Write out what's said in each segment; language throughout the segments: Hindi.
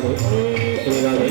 राधे श्री राधे।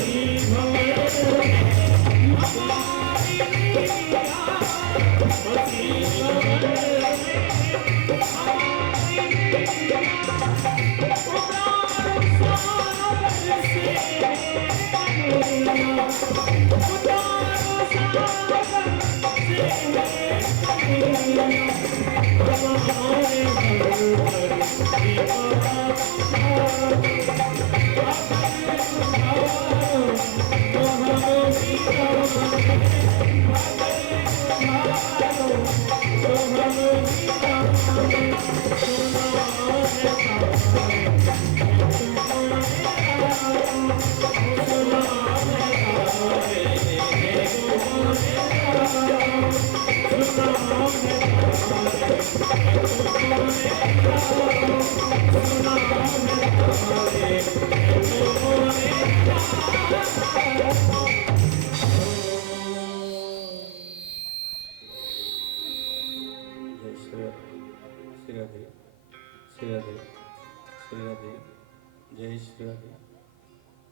जय श्री राधे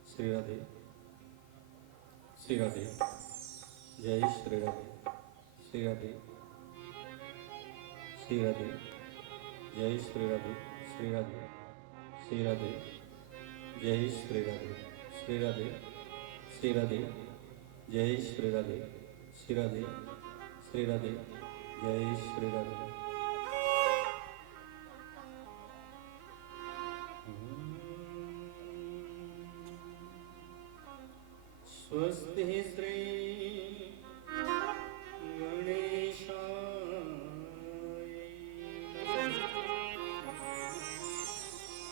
श्री राधे श्री राधे जय श्री राधे श्री राधे श्री राधे जय श्री राधे श्री राधे श्री राधे जय श्री राधे श्री राधे श्री राधे जय श्री राधे श्री राधे श्री राधे जय श्री राधे। स्वस्ति श्री गणेशाय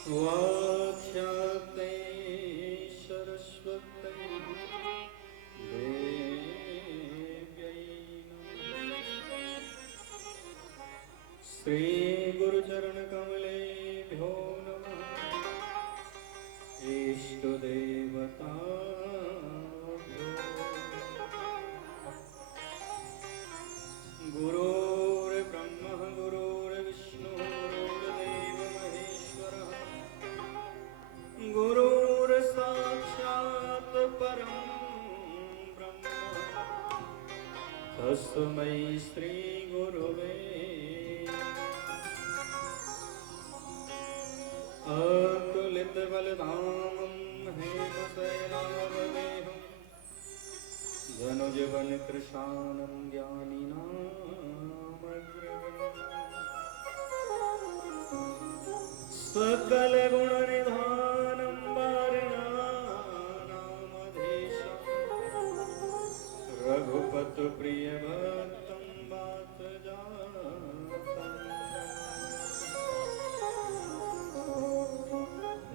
वाक्याते सरस्वती देव्यै श्री गुरुचरण कमलेभ्यो नमः। इष्ट देवता गुरुर्ब्रह्मा गुरुर्विष्णु गुरुर्देव महेश्वरः गुरुर्साक्षात् परं ब्रह्म तस्मै श्री गुरुवे अतुलित बलधामं हेमशैलावदेहं धनुजवन कृशानं ज्ञानिनामग्रगण्यं सकल गुण निधानं वारिणानामधीशं रघुपत प्रिय भक्तं वात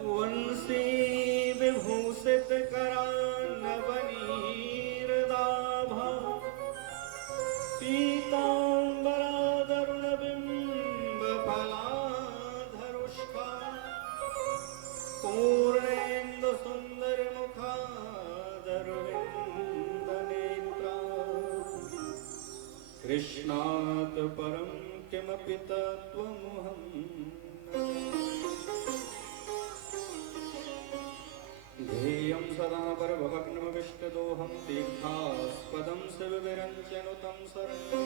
वंशी विभूषित करान्नवनीरदाभा पीताम्बरादरुणबिम्बफलाधरुष्का पूर्णेन्दु सुन्दरमुखादरविन्दनेत्रा कृष्णात् परं किमपि तत्त्वमहं ध्येयं सदा परभवग्नमविष्टदोहं तीर्थास्पदं शिवविरञ्चनुतं शरणं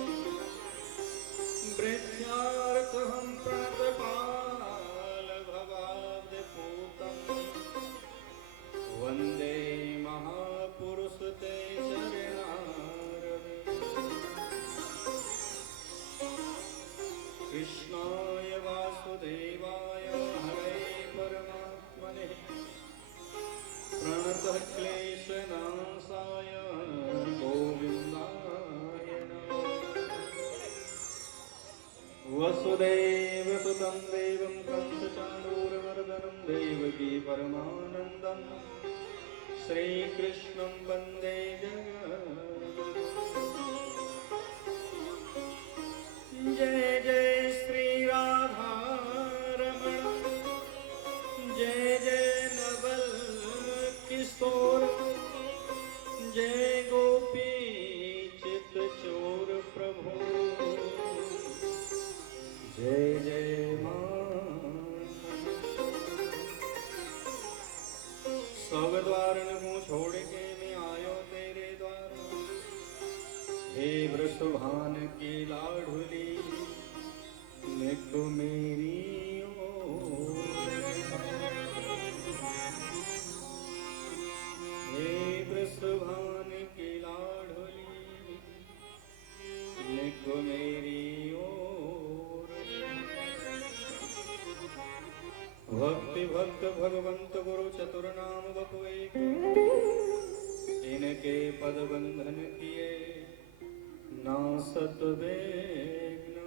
वृद्ध्यार्थं प्रणतपालभवाब्धिपूतं वन्दे महापुरुष ते चरणारविन्दं। कृष्णाय वासुदेवाय हरे परमात्मने प्रणतः क्लेशनाशाय गोविन्दाय नमः। वसुदेवसुतं देवं कंसचाणूरमर्दनं देवकी परमानन्दं श्रीकृष्णं वन्दे जगद्गुरुं। जय जय श्री राधा रमण जय जय नवल किशोर जय गोपी चित चोर प्रभु जय जय मां। सब द्वारन को छोड़ के मैं आयो तेरे द्वार। हे वृषभान की लाडुली निक मेरी ओर। हे वृषभान की लाडुली निक मेरी ओर। भक्ति भक्त भगवंत गुरु चतुर नाम बपु एक। इनके पद बंधन किए नासत विघ्न।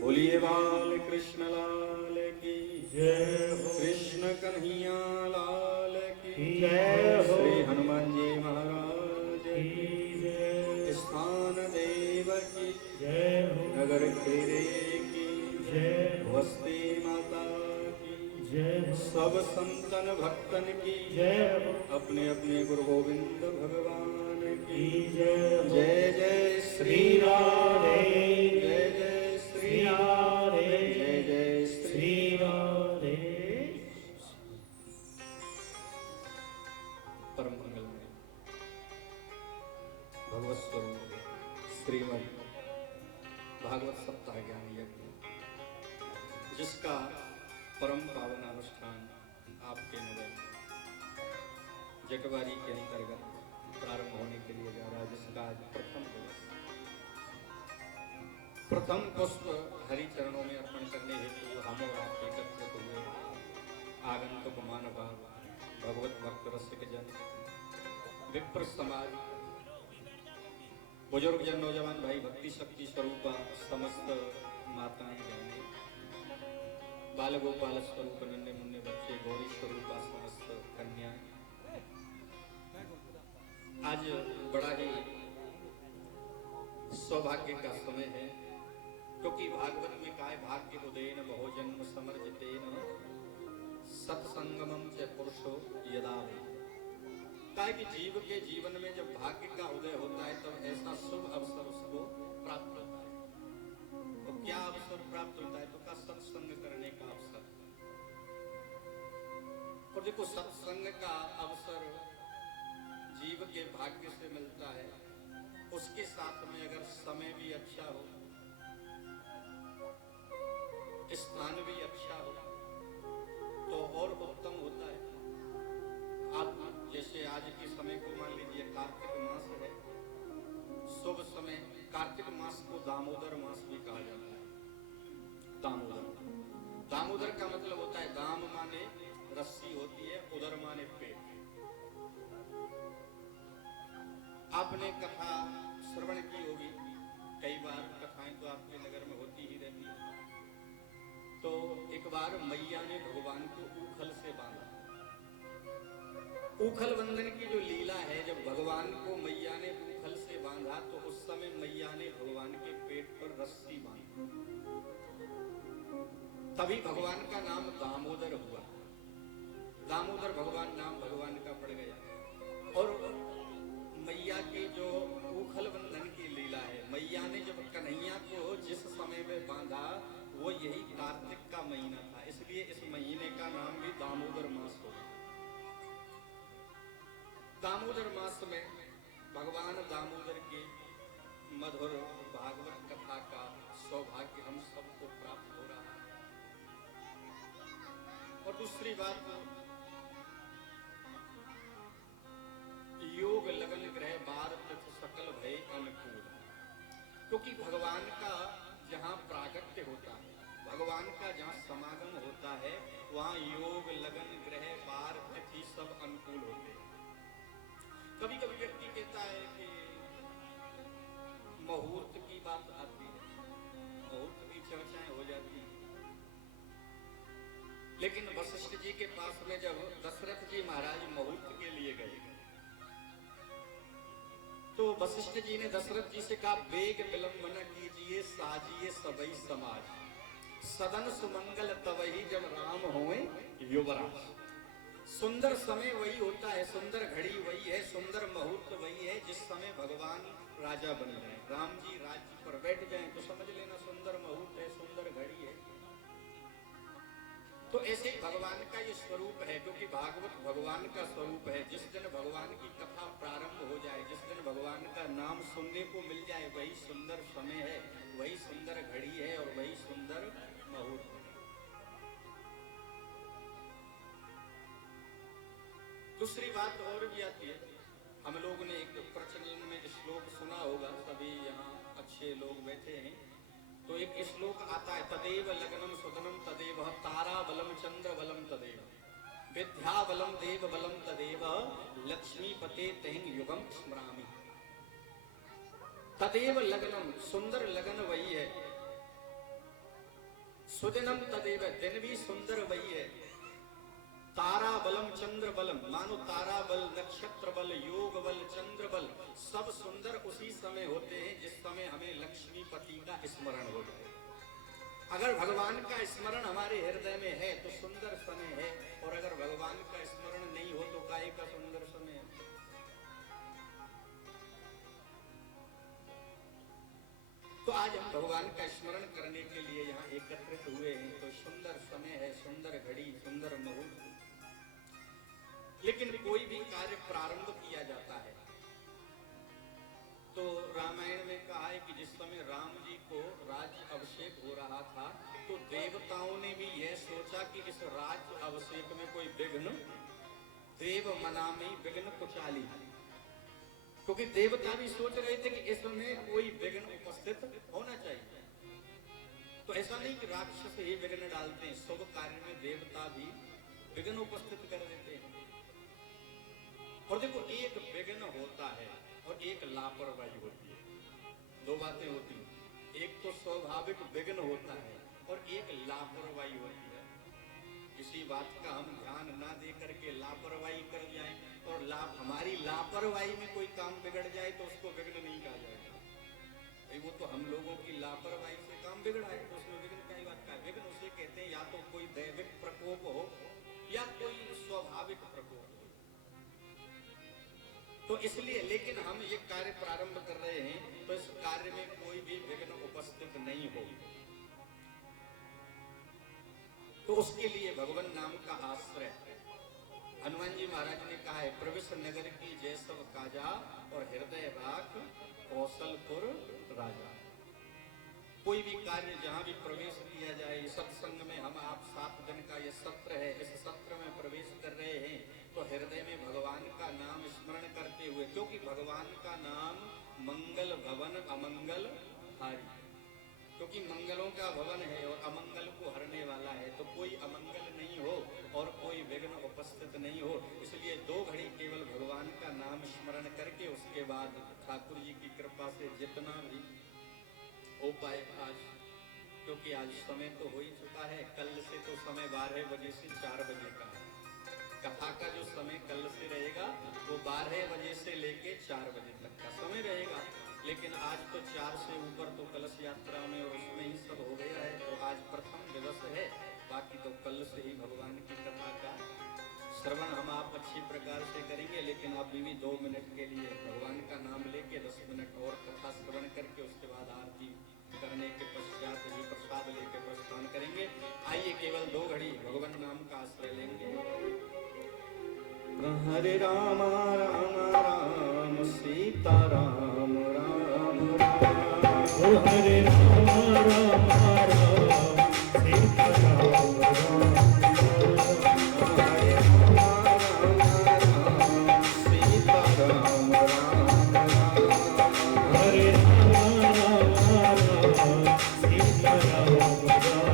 बोलिए बाल कृष्ण लाल की जय हो। कृष्ण कन्हैया लाल की जय हो। श्री हनुमान जी महाराज की जय। स्थान देव की जय हो। नगर खेरे की जय। वस्ती माता की जय। सब संतन भक्तन की जय। अपने अपने गुरु गोविंद भगवान की जय। जय जय श्री राधे। जय जय श्री राधे। जय जय श्री राधे। परम मंगलमय भगवत स्वरूप श्रीमद् भागवत सप्ताह ज्ञान यज्ञ, जिसका परम पावन अनुष्ठान आपके नगर जटवारी के अंतर्गत प्रारंभ होने के लिए जा रहा है, जिसका आज प्रथम दिवस। प्रथम पुष्प हरि चरणों में अर्पण करने हेतु हम और आप एकत्रित हुए आगंतुक मानभाव भगवत भक्त रसिक जन, विप्र समाज, बुजुर्ग जन, नौजवान भाई, भक्ति शक्ति स्वरूपा समस्त माताएं बहनें, बाल गोपाल स्वरूप नन्हे मुन्ने बच्चे, गौरी स्वरूपा समस्त कन्याएं, आज बड़ा ही सौभाग्य का समय है, क्योंकि भागवत में काय भाग्य उदयन बहुजन्म समर्जितेन सत्संगमम च पुरुषो यदा वे। काय कि जीव के जीवन में जब भाग्य का उदय होता है तब ऐसा शुभ अवसर उसको प्राप्त होता है। तो क्या अवसर प्राप्त होता है? तो का सत्संग करने का अवसर। और देखो, सत्संग का अवसर जीव के भाग्य से मिलता है, उसके साथ में अगर समय भी अच्छा हो, स्थान भी अच्छा हो, तो और उत्तम होता है। आप जैसे आज के समय को मान लीजिए, कार्तिक मास है, शुभ समय। कार्तिक मास को दामोदर मास भी कहा जाता है। दामोदर, दामोदर का मतलब होता है दाम माने रस्सी होती है, उदर माने पेट। आपने कथा श्रवण की होगी, कई बार कथाएं तो आपके नगर में होती ही रहती है। तो एक बार मैया ने भगवान को ऊखल से बांधा। ऊखल बंधन की जो लीला है, जब भगवान को मैया ने ऊखल से बांधा तो उस समय मैया ने भगवान के पेट पर रस्सी बांधी, तभी भगवान का नाम दामोदर हुआ। दामोदर भगवान नाम भगवान का पड़ गया। और मैया की जो ऊखल बंधन की लीला है, मैया ने जब कन्हैया को जिस समय में बांधा वो यही कार्तिक का महीना था, इसलिए इस महीने का नाम भी दामोदर मास हो गया। दामोदर मास में भगवान दामोदर के मधुर भागवत कथा का सौभाग्य हम सबको प्राप्त हो रहा है। और दूसरी बात, योग लगन ग्रह बार तिथि सकल भय अनुकूल, क्योंकि भगवान का जहाँ प्रागट्य होता है, भगवान का जहाँ समागम होता है, वहाँ योग लगन ग्रह बार तिथि सब अनुकूल होते हैं। कभी कभी व्यक्ति कहता है कि मुहूर्त की बात आती है, मुहूर्त की चर्चाएं हो जाती हैं, लेकिन वशिष्ठ जी के पास में जब दशरथ जी महाराज मुहूर्त के लिए गए तो वशिष्ठ जी ने दशरथ जी से कहा, वेग विलंब न कीजिए, साजिए सबई समाज, सदन सुमंगल तवही जब राम होए युवराज। सुंदर समय वही होता है, सुंदर घड़ी वही है, सुंदर मुहूर्त वही है जिस समय भगवान राजा बन जाए, राम जी राज्य पर बैठ जाएं, तो समझ लेना सुंदर मुहूर्त है, सुंदर घड़ी है। तो ऐसे भगवान का भागवत भगवान का स्वरूप है। जिस दिन भगवान की कथा प्रारंभ हो जाए, जिस दिन भगवान का नाम सुनने को मिल जाए, वही सुंदर समय है, वही सुंदर घड़ी है और वही सुंदर मुहूर्त है। दूसरी बात और भी आती है, हम लोगों ने एक प्रचलन में श्लोक सुना होगा, सभी यहाँ अच्छे लोग बैठे हैं, तो एक श्लोक आता है, तदेव लग्नम सुदनम तदेव तारा बलम चंद्र बलम तदेव विद्या बलम देव बलम तदेव लक्ष्मी पते तेन युगम स्मरामि। तदेव लग्नम, सुंदर लगन वही है, सुदिनम तदेव, दिन भी सुंदर वही है, तारा बलम चंद्र बलम, मानो तारा बल, नक्षत्र बल, योग बल, चंद्र बल सब सुंदर उसी समय होते हैं जिस समय हमें लक्ष्मीपति का स्मरण हो जाए। अगर भगवान का स्मरण हमारे हृदय में है तो सुंदर समय है, और अगर भगवान का स्मरण नहीं हो तो काहे का सुंदर समय है। तो आज हम भगवान का स्मरण करने के लिए यहाँ एकत्रित हुए हैं, तो सुंदर समय है, सुंदर घड़ी, सुंदर मुहूर्त। लेकिन कोई भी कार्य प्रारंभ किया जाता है तो रामायण में कहा है कि जिस समय राम जी को राज्य अभिषेक हो रहा था तो देवताओं ने भी यह सोचा कि इस राज्य अभिषेक में कोई विघ्न, देव मना में विघ्न कुचाली, क्योंकि देवता भी सोच रहे थे कि इसमें कोई विघ्न उपस्थित होना चाहिए। तो ऐसा नहीं कि राक्षस ही विघ्न डालते हैं, शुभ कार्य में देवता भी विघ्न उपस्थित कर देते हैं। और देखो, एक विघ्न होता है और एक लापरवाही होती है, दो बातें होती हैं। एक तो स्वाभाविक विघ्न होता है और एक लापरवाही होती है। किसी बात का हम ध्यान ना दे करके लापरवाही कर जाएं और हमारी लापरवाही में कोई काम बिगड़ जाए तो उसको विघ्न नहीं कहा जाएगा। भाई वो तो हम लोगों की लापरवाही से काम बिगड़ा है, तो उसमें विघ्न क्या बात का? विघ्न उसे कहते हैं या तो कोई दैविक प्रकोप हो या कोई स्वाभाविक प्रकोप हो। तो इसलिए, लेकिन हम ये कार्य प्रारंभ कर रहे हैं तो इस कार्य में कोई भी विघ्न उपस्थित नहीं हो, तो उसके लिए भगवान नाम का आश्रय। हनुमान जी महाराज ने कहा है, प्रविश नगर की जय सब काजा और हृदय राख कौशलपुर राजा। कोई भी कार्य जहां भी प्रवेश किया जाए, सत्संग में हम आप 7 दिन का ये सत्र है, इस सत्र में प्रवेश कर रहे हैं तो हृदय में भगवान का नाम स्मरण करते हुए, क्योंकि भगवान का नाम मंगल भवन अमंगल हारी, क्योंकि मंगलों का भवन है और अमंगल को हरने वाला है, तो कोई अमंगल नहीं हो और कोई विघ्न उपस्थित नहीं हो। इसलिए 2 घड़ी केवल भगवान का नाम स्मरण करके उसके बाद ठाकुर जी की कृपा से जितना भी हो पाए आज, क्योंकि आज समय तो हो ही चुका है, कल से तो समय 12 बजे से 4 बजे का है। कथा का जो समय कल से रहेगा वो 12 बजे से लेके 4 बजे तक का समय रहेगा, लेकिन आज तो 4 से ऊपर तो कलश यात्रा में और उसमें ही सब हो गया है। तो आज प्रथम दिवस है, बाकी तो कल से ही भगवान की कथा का श्रवण हम आप अच्छी प्रकार से करेंगे। लेकिन आप भी 2 मिनट के लिए भगवान का नाम लेके 10 मिनट और कथा श्रवण करके उसके बाद आरती करने के पश्चात ही प्रसाद लेके प्रस्थान करेंगे। आइए केवल 2 घड़ी भगवान नाम का आश्रय लेंगे। हरे राम राम राम सीता राम राम राम, हरे राम राम राम सीता राम राम, हरे राम राम सीता राम राम राम, हरे राम राम सीता राम राम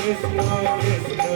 Krishna Krishna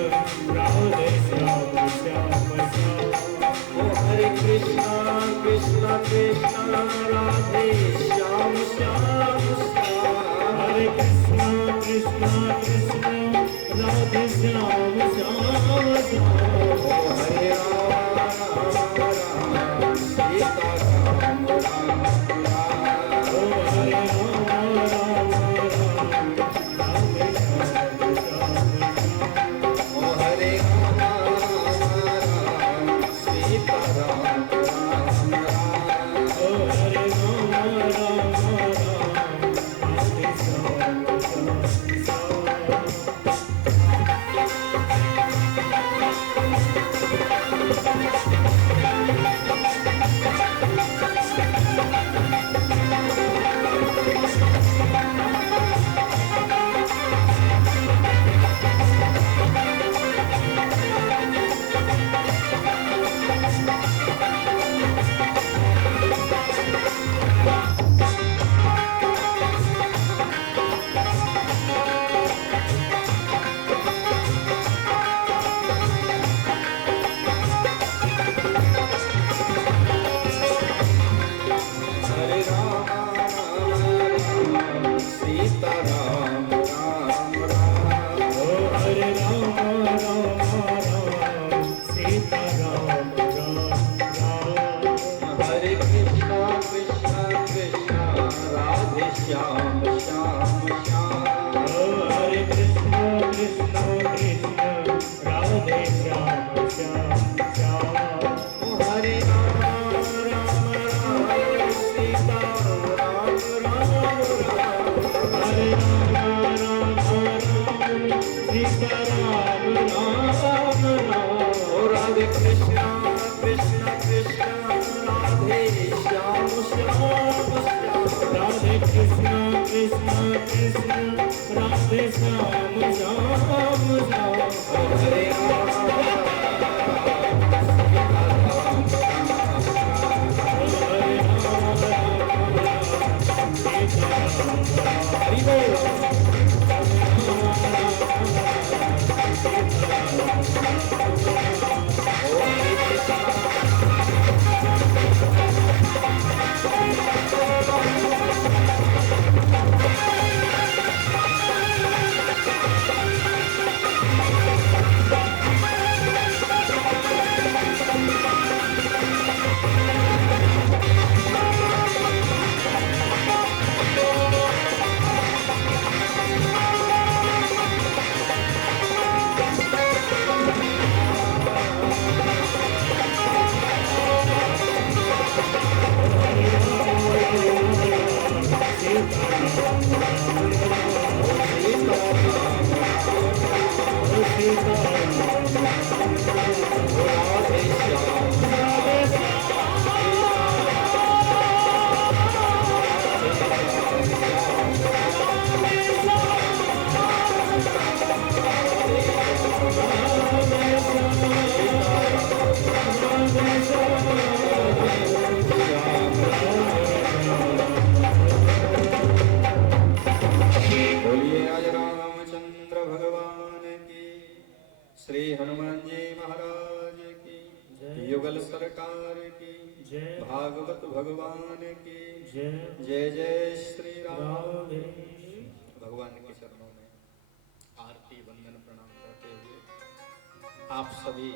आप सभी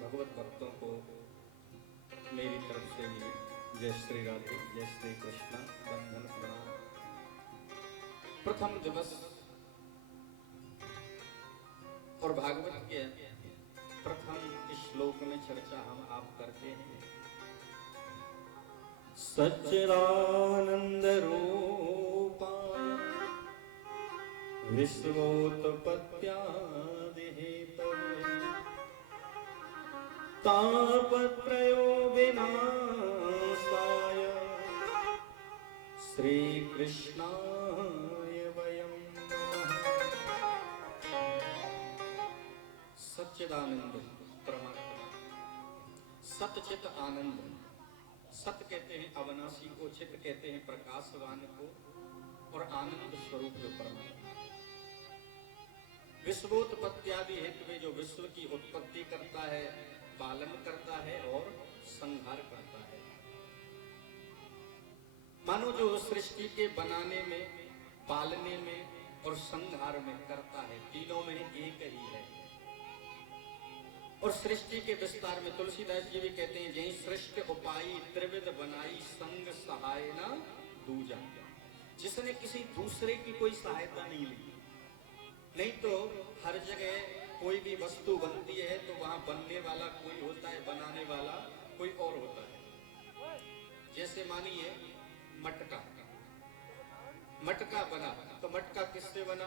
भगवत भक्तों को मेरी तरफ से भी जय श्री राधे, जय श्री कृष्ण, बंधन प्रणाम। प्रथम दिवस और भागवत के प्रथम श्लोक में चर्चा हम आप करते हैं। सच्चिदानंद रूपाय विश्वोत्पत्त्यादि हेतवे तापत्रयो विनाशाय श्री कृष्णाय वयं नमः। सच्चिदानंद परमात्मा, सतचित आनंद। सत कहते हैं अविनाशी को, चित कहते हैं प्रकाशवान को, और आनंद स्वरूप जो परमात्मा। विश्वोत्पत्त्यादि हेतु जो विश्व की उत्पत्ति करता है, पालन करता है और संहार करता है। मानो जो सृष्टि के बनाने में, पालने में, और संहार में करता है, तीनों में एक ही है। और सृष्टि के विस्तार में तुलसीदास जी भी कहते हैं, जहीं सृष्टि उपाई त्रिविध बनाई संग सहाय न दूजा। जिसने किसी दूसरे की कोई सहायता नहीं ली। नहीं तो हर जगह कोई भी वस्तु बनती है तो वहां बनने वाला कोई होता है, बनाने वाला कोई और होता है। जैसे मानिए मटका, मटका बना तो मटका किससे बना?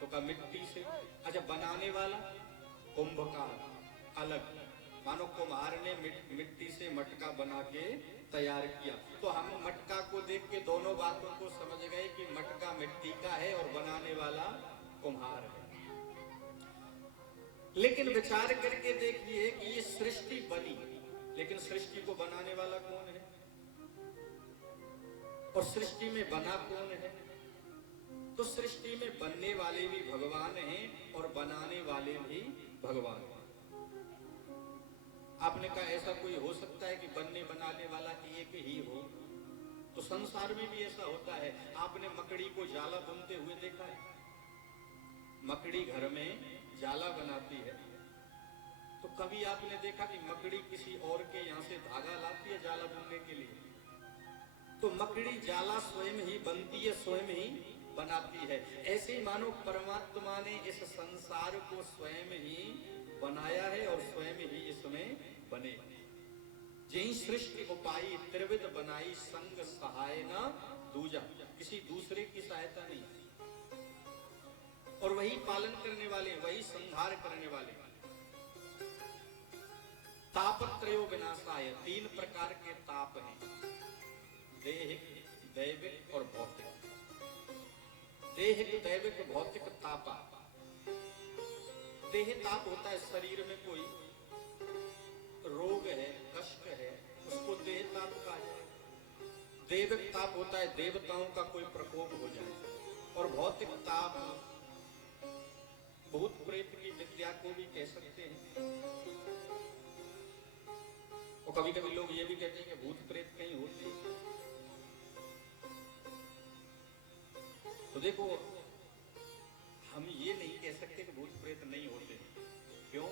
तो का मिट्टी से। अच्छा, बनाने वाला कुंभकार अलग। मानो कुम्हार ने मिट्टी से मटका बना के तैयार किया, तो हम मटका को देख के दोनों बातों को समझ गए कि मटका मिट्टी का है और बनाने वाला कुम्हार है। लेकिन विचार करके देखिए कि ये सृष्टि बनी, लेकिन सृष्टि को बनाने वाला कौन है? और सृष्टि में बना कौन है? तो सृष्टि में बनने वाले भी भगवान हैं और बनाने वाले भी भगवान हैं। आपने कहा ऐसा कोई हो सकता है कि बनने बनाने वाला एक ही हो? तो संसार में भी ऐसा होता है। आपने मकड़ी को जाला बुनते हुए देखा है? मकड़ी घर में जाला बनाती है, तो कभी आपने देखा कि मकड़ी किसी और के यहाँ से धागा लाती है जाला बुनने के लिए? तो मकड़ी जाला स्वयं ही बनती है, स्वयं ही बनाती है। ऐसे ही मानो परमात्मा ने इस संसार को स्वयं ही बनाया है और स्वयं ही इसमें बने। जहीं सृष्टि उपाई त्रिविध बनाई संग सहाय न दूजा। किसी दूसरे की सहायता नहीं, और वही पालन करने वाले, वही संहार करने वाले। तापत्रयो विनाशाय, तीन प्रकार के ताप हैं, देहिक, दैविक और भौतिक। देहिक, दैविक, भौतिक तापा। देह ताप होता है, शरीर में कोई रोग है, कष्ट है, उसको देह ताप कहा जाए। दैविक ताप होता है, देवताओं का कोई प्रकोप हो जाए। और भौतिक ताप भूत प्रेत की विद्या को भी कह सकते हैं। और कभी कभी लोग ये भी कहते हैं कि भूत प्रेत कहीं होते हैं। तो देखो, हम ये नहीं कह सकते कि भूत प्रेत नहीं होते। क्यों?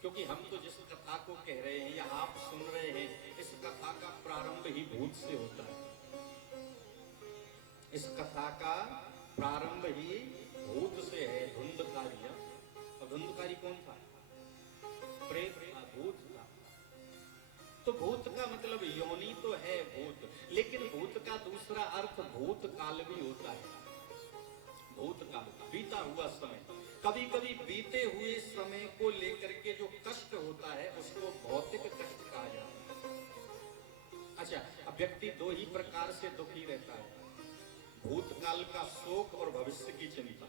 क्योंकि हम तो जिस कथा को कह रहे हैं या आप सुन रहे हैं, इस कथा का प्रारंभ ही भूत से होता है। इस कथा का प्रारंभ ही भूत से है, धुंधकारी। और धुंधकारी कौन था? प्रेत था, भूत था। तो भूत का मतलब योनि तो है भूत, लेकिन भूत का दूसरा अर्थ भूत काल भी होता है। भूत काल, बीता हुआ समय। कभी कभी बीते हुए समय को लेकर के जो कष्ट होता है उसको भौतिक कष्ट कहा जाता है। अच्छा, अब व्यक्ति दो ही प्रकार से दुखी रहता है, भूतकाल का शोक और भविष्य की चिंता।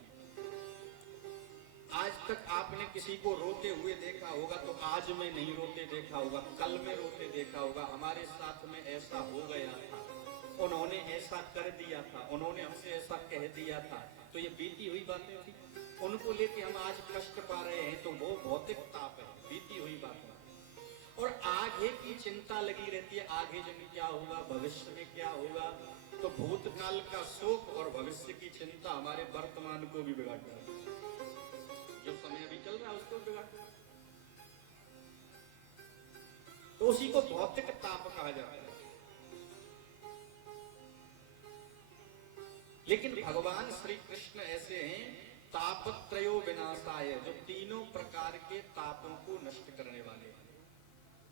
आज तक आपने किसी को रोते हुए देखा होगा तो आज में नहीं रोते देखा होगा, कल में रोते देखा होगा। हमारे साथ में ऐसा हो गया था, उन्होंने ऐसा कर दिया था, उन्होंने हमसे ऐसा कह दिया था। तो ये बीती हुई बातें थी, उनको लेके हम आज कष्ट पा रहे हैं, तो वो भौतिक ताप है, बीती हुई बातें। और आगे की चिंता लगी रहती है, आगे जब क्या होगा, भविष्य में क्या होगा। तो भूतकाल का शोक और भविष्य की चिंता हमारे वर्तमान को भी बिगाड़ता है। जो समय अभी चल रहा है उसको बिगाड़ता है। तो उसी को भौतिक ताप कहा जाता है। लेकिन भगवान श्री कृष्ण ऐसे हैं, तापत्रयो विनाशाय, जो तीनों प्रकार के तापों को नष्ट करने वाले हैं।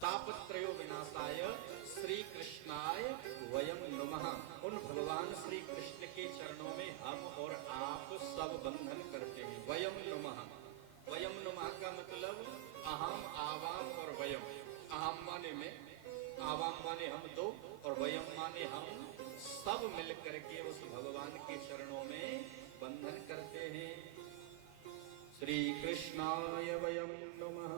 तापत्रयो विनाशाय श्री कृष्णाय वयम नमः। उन भगवान श्री कृष्ण के चरणों में हम और आप सब बंधन करते हैं। वयम नमः, वयम नमः का मतलब अहम, आवाम और वयम। अहम माने में, आवाम माने हम दो, और वयम माने हम सब मिलकर के उस भगवान के चरणों में बंधन करते हैं। श्री कृष्णाय वयम नमः।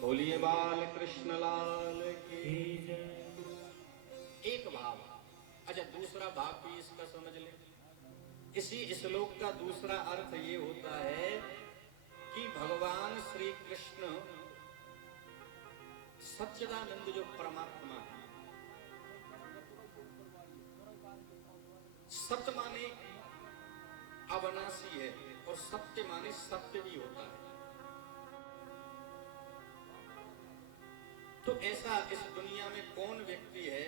बोलिए बाल कृष्ण लाल की जय। एक भाव। अच्छा, दूसरा भाव भी इसका समझ ले। इसी श्लोक का दूसरा अर्थ ये होता है कि भगवान श्री कृष्ण सच्चिदानंद जो परमात्मा है, सत माने अविनाशी है, और सत्य माने सत्य भी होता है। तो ऐसा इस दुनिया में कौन व्यक्ति है,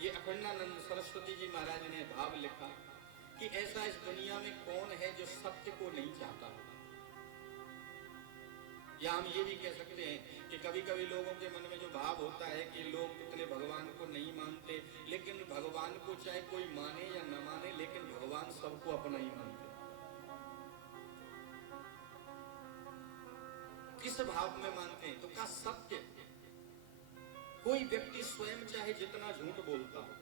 ये अखंडानंद सरस्वती जी महाराज ने भाव लिखा कि ऐसा इस दुनिया में कौन है जो सत्य को नहीं चाहता। या हम ये भी कह सकते हैं कि कभी कभी लोगों के मन में जो भाव होता है कि लोग कितने भगवान को नहीं मानते, लेकिन भगवान को चाहे कोई माने या न माने, लेकिन भगवान सबको अपना ही मानते। किस भाव में मानते हैं? तो का सत्य। कोई व्यक्ति स्वयं चाहे जितना झूठ बोलता हो,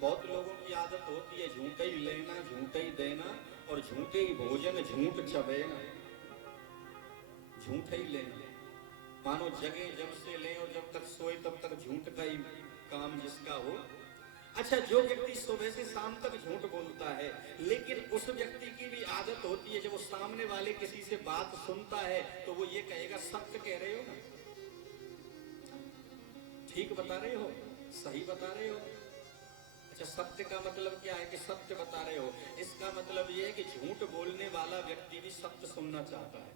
बहुत लोगों की आदत होती है झूठे ही लेना, झूठे ही देना, और झूठे ही भोजन, झूठ चबेना, झूठ ही लेना। मानो जगे जब से ले और जब तक सोए तब तक झूठ का ही काम जिसका हो। अच्छा, जो व्यक्ति सुबह से शाम तक झूठ बोलता है, लेकिन उस व्यक्ति की भी आदत होती है जब वो सामने वाले किसी से बात सुनता है तो वो ये कहेगा सत्य कह रहे हो ना, ठीक बता रहे हो, सही बता रहे हो। अच्छा, सत्य का मतलब क्या है कि सत्य बता रहे हो? इसका मतलब ये है कि झूठ बोलने वाला व्यक्ति भी सत्य सुनना चाहता है।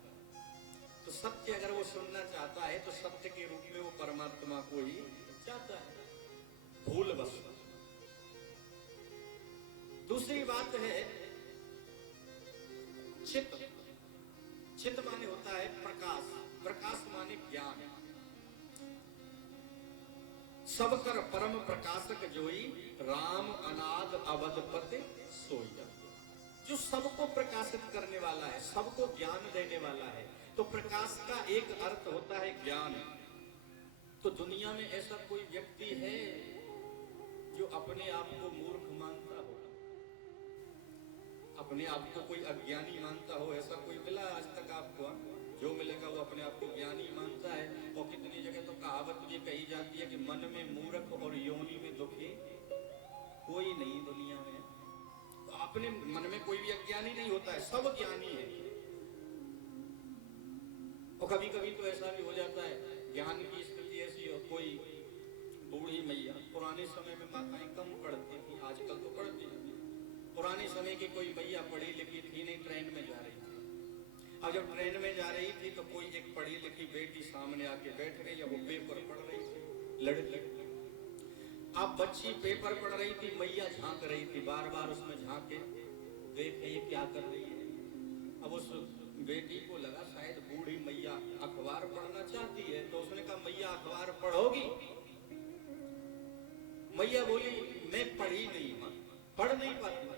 तो सत्य अगर वो सुनना चाहता है तो सत्य के रूप में वो परमात्मा को ही चाहता है, भूल बस। दूसरी बात है चित्त। चित्त माने होता है प्रकाश, प्रकाश माने ज्ञान। सब कर परम प्रकाशक जोई, राम अनाद अवधपति सोया। जो सबको प्रकाशित करने वाला है, सबको ज्ञान देने वाला है। तो प्रकाश का एक अर्थ होता है ज्ञान। तो दुनिया में ऐसा कोई व्यक्ति है जो अपने आप को मूर्ख मानता हो, अपने आप को कोई अज्ञानी मानता हो? ऐसा कोई मिला आज तक आपको? जो मिलेगा वो अपने आप को ज्ञानी मानता है। और कितनी जगह तो कहावत भी कही जाती है कि मन में मूर्ख और योनि में दुखी कोई नहीं दुनिया में। तो अपने मन में कोई भी अज्ञानी नहीं होता है, सब ज्ञानी है। और कभी कभी तो ऐसा भी हो जाता है, ज्ञान की स्थिति ऐसी हो, कोई बूढ़ी मैया, पुराने समय में माताएं कम पढ़ती थी, आजकल तो पढ़ती है। पुराने समय की कोई मैया पढ़ी लिखी थी नहीं, ट्रेन में जा रही थी। अब जब ट्रेन में जा रही थी तो कोई एक पढ़ी लिखी बेटी सामने आके बैठ गई, अब वो पेपर पढ़ रही थी, लड़की। अब बच्ची पेपर पढ़ रही थी, मैया झांक रही थी, बार बार उसमें झांके देखे ये क्या कर रही है। अब उस बेटी को लगा शायद बूढ़ी मैया अखबार पढ़ना चाहती है, तो उसने कहा मैया अखबार पढ़ोगी? मैया बोली मैं पढ़ी नहीं मां, पढ़ नहीं पाती।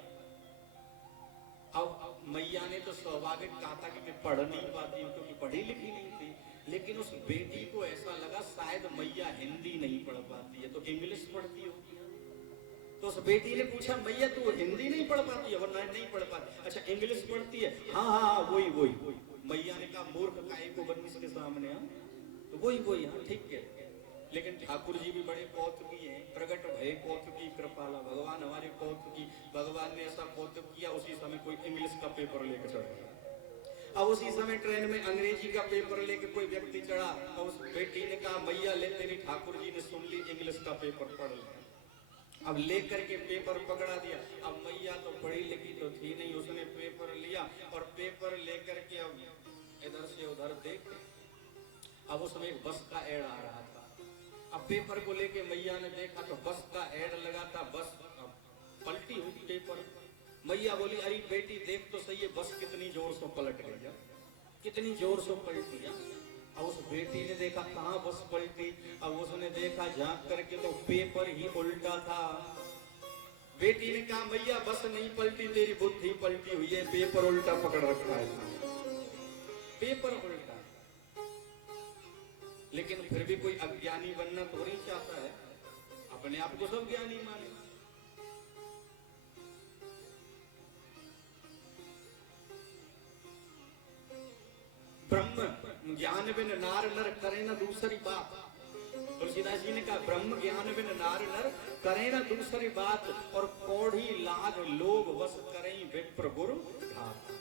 अब मैया ने तो स्वाभाविक कहा था कि मैं पढ़ नहीं पाती हूँ क्योंकि पढ़ी लिखी नहीं थी, लेकिन उस बेटी को ऐसा लगा शायद मैया हिंदी नहीं पढ़ पाती है तो इंग्लिश पढ़ती होगी। तो उस बेटी ने पूछा मैया तू हिंदी नहीं पढ़ पाती है? वरना नहीं पढ़ पाती। अच्छा इंग्लिश पढ़ती है? हाँ हाँ हाँ वही वही। मैया ने कहा मूर्ख काहे को बनिस के सामने, तो वही वही, हाँ ठीक है। लेकिन ठाकुर जी भी बड़े कौतुकी हैं, प्रगट भय कौतुकी कृपाला, भगवान हमारे कौतुकी। भगवान ने ऐसा कौतुक किया, उसी समय कोई इंग्लिश का पेपर लेकर चढ़ गया। अब उसी समय ट्रेन में अंग्रेजी का पेपर लेके कोई व्यक्ति चढ़ा और उस बेटी ने कहा मैया ले तेरी ठाकुर जी ने सुन ली, इंग्लिश का पेपर पढ़ लिया। अब लेकर के पेपर पकड़ा दिया। अब मैया तो पढ़ी लिखी तो थी नहीं, उसने पेपर लिया और पेपर लेकर के अब इधर से उधर देख, अब उसमें एक बस का एड आ रहा था। अब पेपर को लेके मैया ने देखा तो बस का एड लगा था, बस पलटी हुई पेपर। मैया बोली अरे बेटी देख तो सही है बस कितनी जोर से पलट गई, कितनी जोर से पलटी। अब उस बेटी ने देखा कहाँ बस पलटी, अब उसने देखा झांक करके तो पेपर ही उल्टा था। बेटी ने कहा मैया बस नहीं पलटी तेरी बुद्धि पलटी हुई है, पेपर उल्टा पकड़ रखा है, पेपर उल्टा। लेकिन फिर भी कोई अज्ञानी बनना तो नहीं चाहता है, अपने आप को सब ज्ञानी माने। ब्रह्म ज्ञान बिन नार नर करे ना दूसरी बात। तुलसीदास जी ने कहा ब्रह्म ज्ञान बिन नार नर करे ना दूसरी बात, और कौड़ी लाज लोग वश करें विप्र गुरु घात।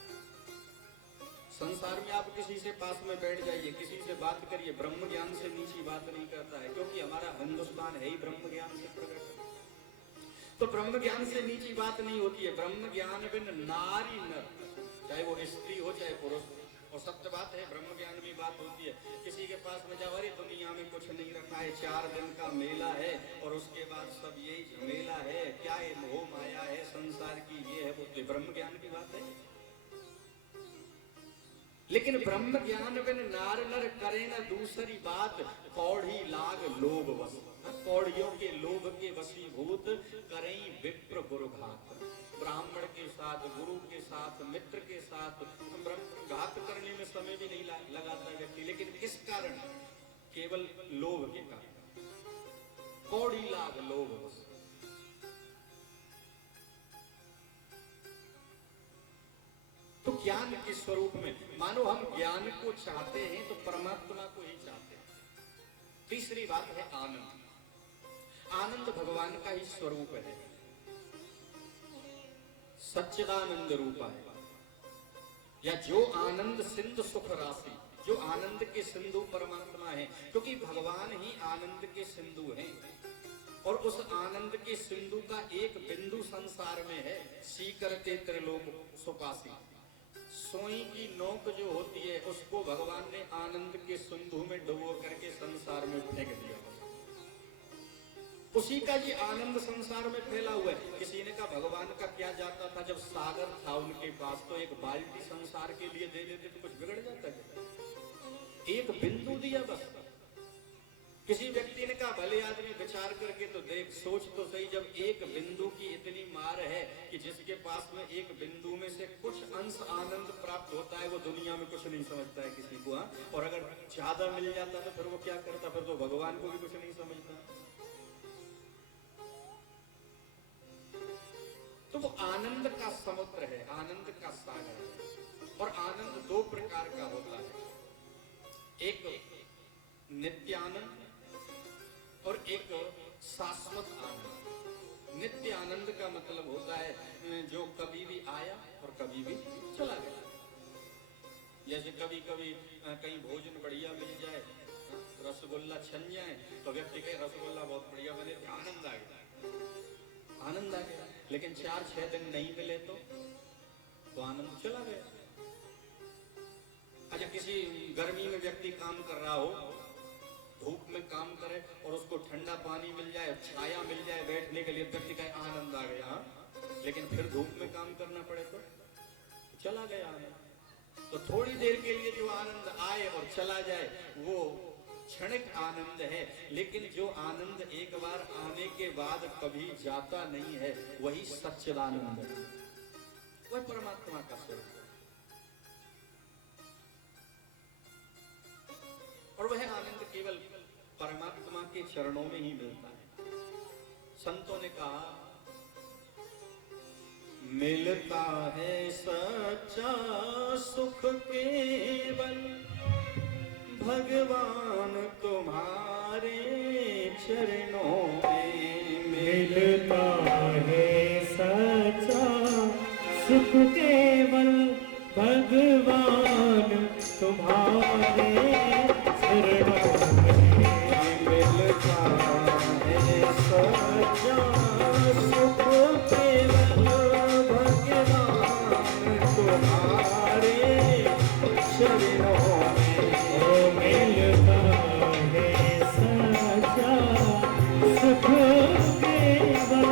संसार में आप किसी से पास में बैठ जाइए, किसी से बात करिए, ब्रह्म ज्ञान से नीची बात नहीं करता है, क्योंकि हमारा हिंदुस्तान है ही ब्रह्म ज्ञान से प्रकट। तो ब्रह्म ज्ञान से नीची बात नहीं होती है। ब्रह्म ज्ञान बिन नारी नर, चाहे वो स्त्री हो चाहे पुरुष हो। और सत्य बात है, ब्रह्म ज्ञान में बात होती है। किसी के पास में जाओ, अरे दुनिया में कुछ नहीं रखा है, 4 दिन का मेला है और उसके बाद सब यही झमेला है, क्या है, मोह माया है संसार की, ये है वो, तो ब्रह्म ज्ञान की बात है। लेकिन ब्रह्म ज्ञान बिन नार नर करे न दूसरी बात, कौड़ी लाग लोभ बस। कौड़ियों के लोभ के वशीभूत करें विप्र गुरु घात। ब्राह्मण के साथ, गुरु के साथ, मित्र के साथ ब्रह्म घात करने में समय भी नहीं लगाता व्यक्ति, लेकिन किस कारण? केवल लोभ के कारण। कौड़ी लाग लोभ बस। तो ज्ञान के स्वरूप में मानो हम ज्ञान को चाहते हैं तो परमात्मा को ही चाहते हैं। तीसरी बात है आनंद। आनंद भगवान का ही स्वरूप है, सच्चिदानंद रूपा है। या जो आनंद सिंधु सुख राशि, जो आनंद के सिंधु परमात्मा है, क्योंकि भगवान ही आनंद के सिंधु हैं। और उस आनंद के सिंधु का एक बिंदु संसार में है, सीकरते त्रिलोक सुपासी। सोई की नोक जो होती है उसको भगवान ने आनंद के सिंधु में डुबो करके संसार में फेंक दिया। उसी का ये आनंद संसार में फैला हुआ है। किसी ने कहा भगवान का क्या जाता था, जब सागर था उनके पास तो एक बाल्टी संसार के लिए दे देते तो कुछ बिगड़ जाता है? एक बिंदु दिया बस। किसी व्यक्ति ने कहा भले आदमी विचार करके तो देख, सोच तो सही, जब एक बिंदु की इतनी मार है कि जिसके पास में एक बिंदु में से कुछ अंश आनंद प्राप्त होता है वो दुनिया में कुछ नहीं समझता है किसी को। और अगर ज्यादा मिल जाता तो फिर वो क्या करता, फिर तो भगवान को भी कुछ नहीं समझता। तो वो आनंद का समुद्र है, आनंद का सागर है। और आनंद 2 प्रकार का होता है, एक नित्य आनंद और एक शाश्वत आनंद। नित्य आनंद का मतलब होता है जो कभी भी आया और कभी भी चला गया। जैसे कभी कभी कहीं भोजन बढ़िया मिल जाए, रसगुल्ला छन जाए तो व्यक्ति कहे रसगुल्ला बहुत बढ़िया बने, आनंद आ गया, आनंद आ गया। लेकिन 4-6 दिन नहीं मिले तो आनंद चला गया। अच्छा, किसी गर्मी में व्यक्ति काम कर रहा हो, धूप में काम करे और उसको ठंडा पानी मिल जाए, छाया मिल जाए बैठने के लिए, व्यक्ति का आनंद आ गया। लेकिन फिर धूप में काम करना पड़े तो चला गया आनंद। तो थोड़ी देर के लिए जो आनंद आए और चला जाए वो क्षणिक आनंद है, लेकिन जो आनंद एक बार आने के बाद कभी जाता नहीं है वही सच्चिदानंद है, वह परमात्मा का स्वरूप है। और वह आनंद केवल परमात्मा के चरणों में ही मिलता है। संतों ने कहा मिलता है सच्चा सुख केवल भगवान तुम्हारे चरणों में। मिलता है सच्चा सुख केवल भगवान तुम्हारे चरणों में। मिलता है सच्चा सुख केवल भगवान तुम्हारे चरणों में। मिलता है सच्चा सुख केवल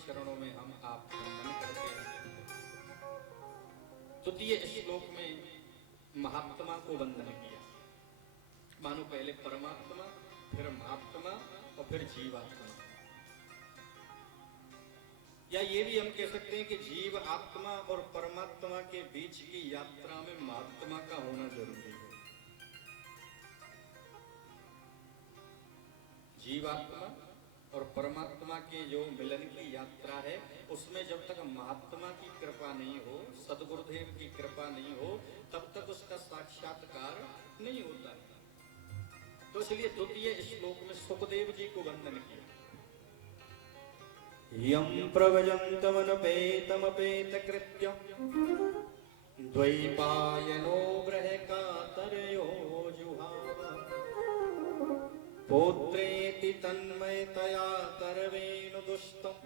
चरणों में हम आप वंदन करते हैं। द्वितीय श्लोक में महात्मा को वंदन किया। मानो पहले परमात्मा, फिर महात्मा और फिर जीवात्मा। या ये भी हम कह सकते हैं कि जीव आत्मा और परमात्मा के बीच की यात्रा में महात्मा का होना जरूरी है। जीवात्मा और परमात्मा के जो मिलन की यात्रा है, उसमें जब तक महात्मा की कृपा नहीं हो, सदगुरुदेव की कृपा नहीं हो, तब तक उसका साक्षात्कार नहीं होता। तो इसलिए द्वितीय श्लोक में सुखदेव जी को वंदन किया। यम प्रव्रजन्तमनुपेतमपेतकृत्यं द्वैपायनो गृहकातर्यो जुहाव पौत्रेति तन्मयतया कर्वेण दुष्टं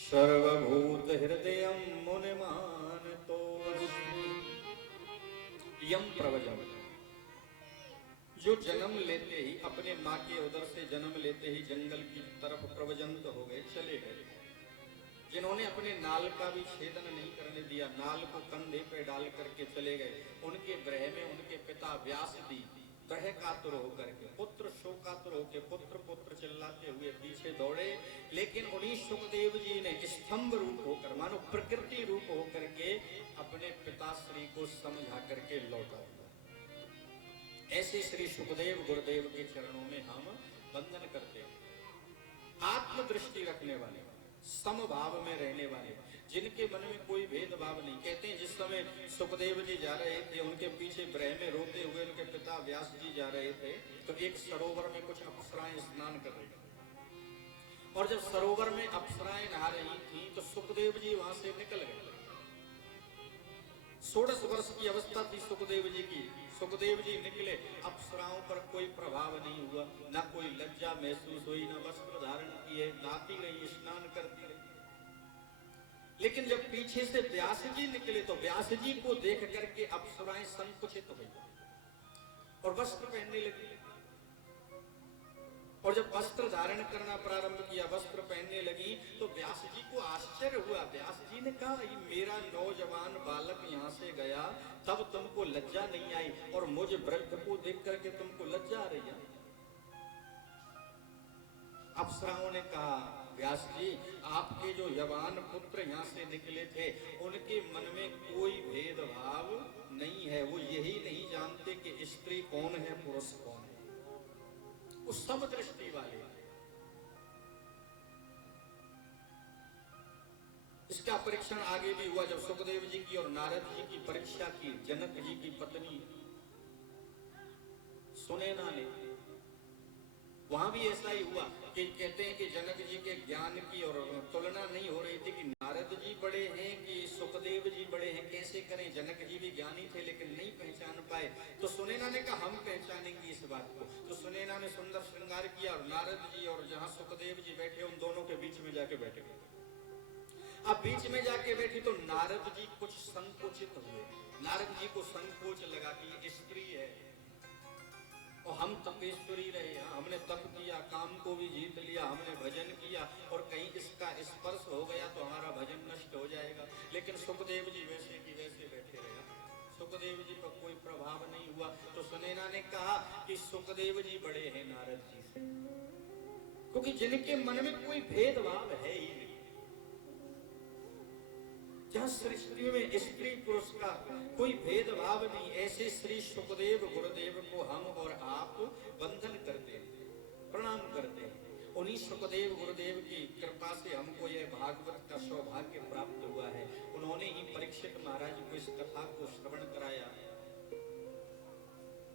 सर्वभूतहृदयं मुनिमानतोऽस्मि। यम प्रव्रजम्, जो जन्म लेते ही अपने माँ के उदर से जन्म लेते ही जंगल की तरफ प्रवजंत हो गए, चले गए। जिन्होंने अपने नाल का भी छेदन नहीं करने दिया, नाल को कंधे पे डाल करके चले गए, उनके गृह में उनके पिता व्यास जी ग्रह कातुर होकर के, पुत्र शोकातुर होकर पुत्र पुत्र चिल्लाते हुए पीछे दौड़े। लेकिन उन्हीं सुखदेव जी ने स्तंभ रूप होकर, मानो प्रकृति रूप होकर के अपने पिताश्री को समझा करके लौटा। ऐसे श्री सुखदेव गुरुदेव के चरणों में हम वंदन करते हैं। आत्मदृष्टि रखने वाले, समभाव में रहने वाले, जिनके मन में कोई भेदभाव नहीं। कहते हैं जिस समय सुखदेव जी जा रहे थे, उनके पीछे ब्रह में रोते हुए उनके पिता व्यास जी जा रहे थे, तो एक सरोवर में कुछ अप्सराएं स्नान कर रही थी। और जब सरोवर में अप्सराएं नहा रही थी तो सुखदेव जी वहां से निकल गए। 16 वर्ष की अवस्था थी सुखदेव जी की। सुखदेव जी निकले, अप्सराओं पर कोई प्रभाव नहीं हुआ, ना कोई लज्जा महसूस हुई, ना वस्त्र धारण किए, नहाती गई, स्नान करती रही। लेकिन जब पीछे से व्यास जी निकले तो व्यास जी को देख करके अप्सराएं संकुचित हुई और वस्त्र पहनने लगी। और जब वस्त्र धारण करना प्रारंभ किया, वस्त्र पहनने लगी, तो व्यास जी को आश्चर्य हुआ। व्यास जी ने कहा, ये मेरा नौजवान बालक यहाँ से गया, तब तुमको लज्जा नहीं आई, और मुझे वृद्ध को देख करके तुमको लज्जा आ रही है। अप्सराओं ने कहा, व्यास जी, आपके जो यवान पुत्र यहाँ से निकले थे, उनके मन में कोई भेदभाव नहीं है। वो यही नहीं जानते कि स्त्री कौन है, पुरुष कौन है। वो समदृष्टि वाले। इसका परीक्षण आगे भी हुआ जब सुखदेव जी की और नारद जी की परीक्षा की जनक जी की पत्नी सुनैना ने। वहां भी ऐसा ही हुआ कि कहते हैं कि जनक जी के ज्ञान की और तुलना नहीं हो रही थी कि नारद जी बड़े हैं कि सुखदेव जी बड़े हैं, कैसे करें। जनक जी भी ज्ञानी थे लेकिन नहीं पहचान पाए। तो सुनैना ने कहा, हम पहचानेंगे इस बात को। तो सुनैना ने सुंदर श्रृंगार किया और नारद जी और जहां सुखदेव जी बैठे, उन दोनों के बीच में जाके बैठे। अब बीच में जाके बैठी तो नारद जी कुछ संकोचित हुए। नारद जी को संकोच लगा कि ये स्त्री है और हम तपेश्वरी रहे, हमने तप किया, काम को भी जीत लिया, हमने भजन किया, और कहीं इसका स्पर्श हो गया तो हमारा भजन नष्ट हो जाएगा। लेकिन सुखदेव जी वैसे की वैसे बैठे रहे, सुखदेव जी पर कोई प्रभाव नहीं हुआ। तो सुनैना ने कहा कि सुखदेव जी बड़े हैं नारद जी से, क्योंकि जिनके मन में कोई भेदभाव है ही नहीं। जहाँ सृष्टि में स्त्री पुरुष का कोई भेदभाव नहीं, ऐसे श्री सुखदेव गुरुदेव को हम और आप वंदन करते हैं, प्रणाम करते हैं। उन्हीं सुखदेव गुरुदेव की कृपा से हमको यह भागवत का सौभाग्य प्राप्त हुआ है। उन्होंने ही परीक्षित महाराज को इस कथा को श्रवण कराया।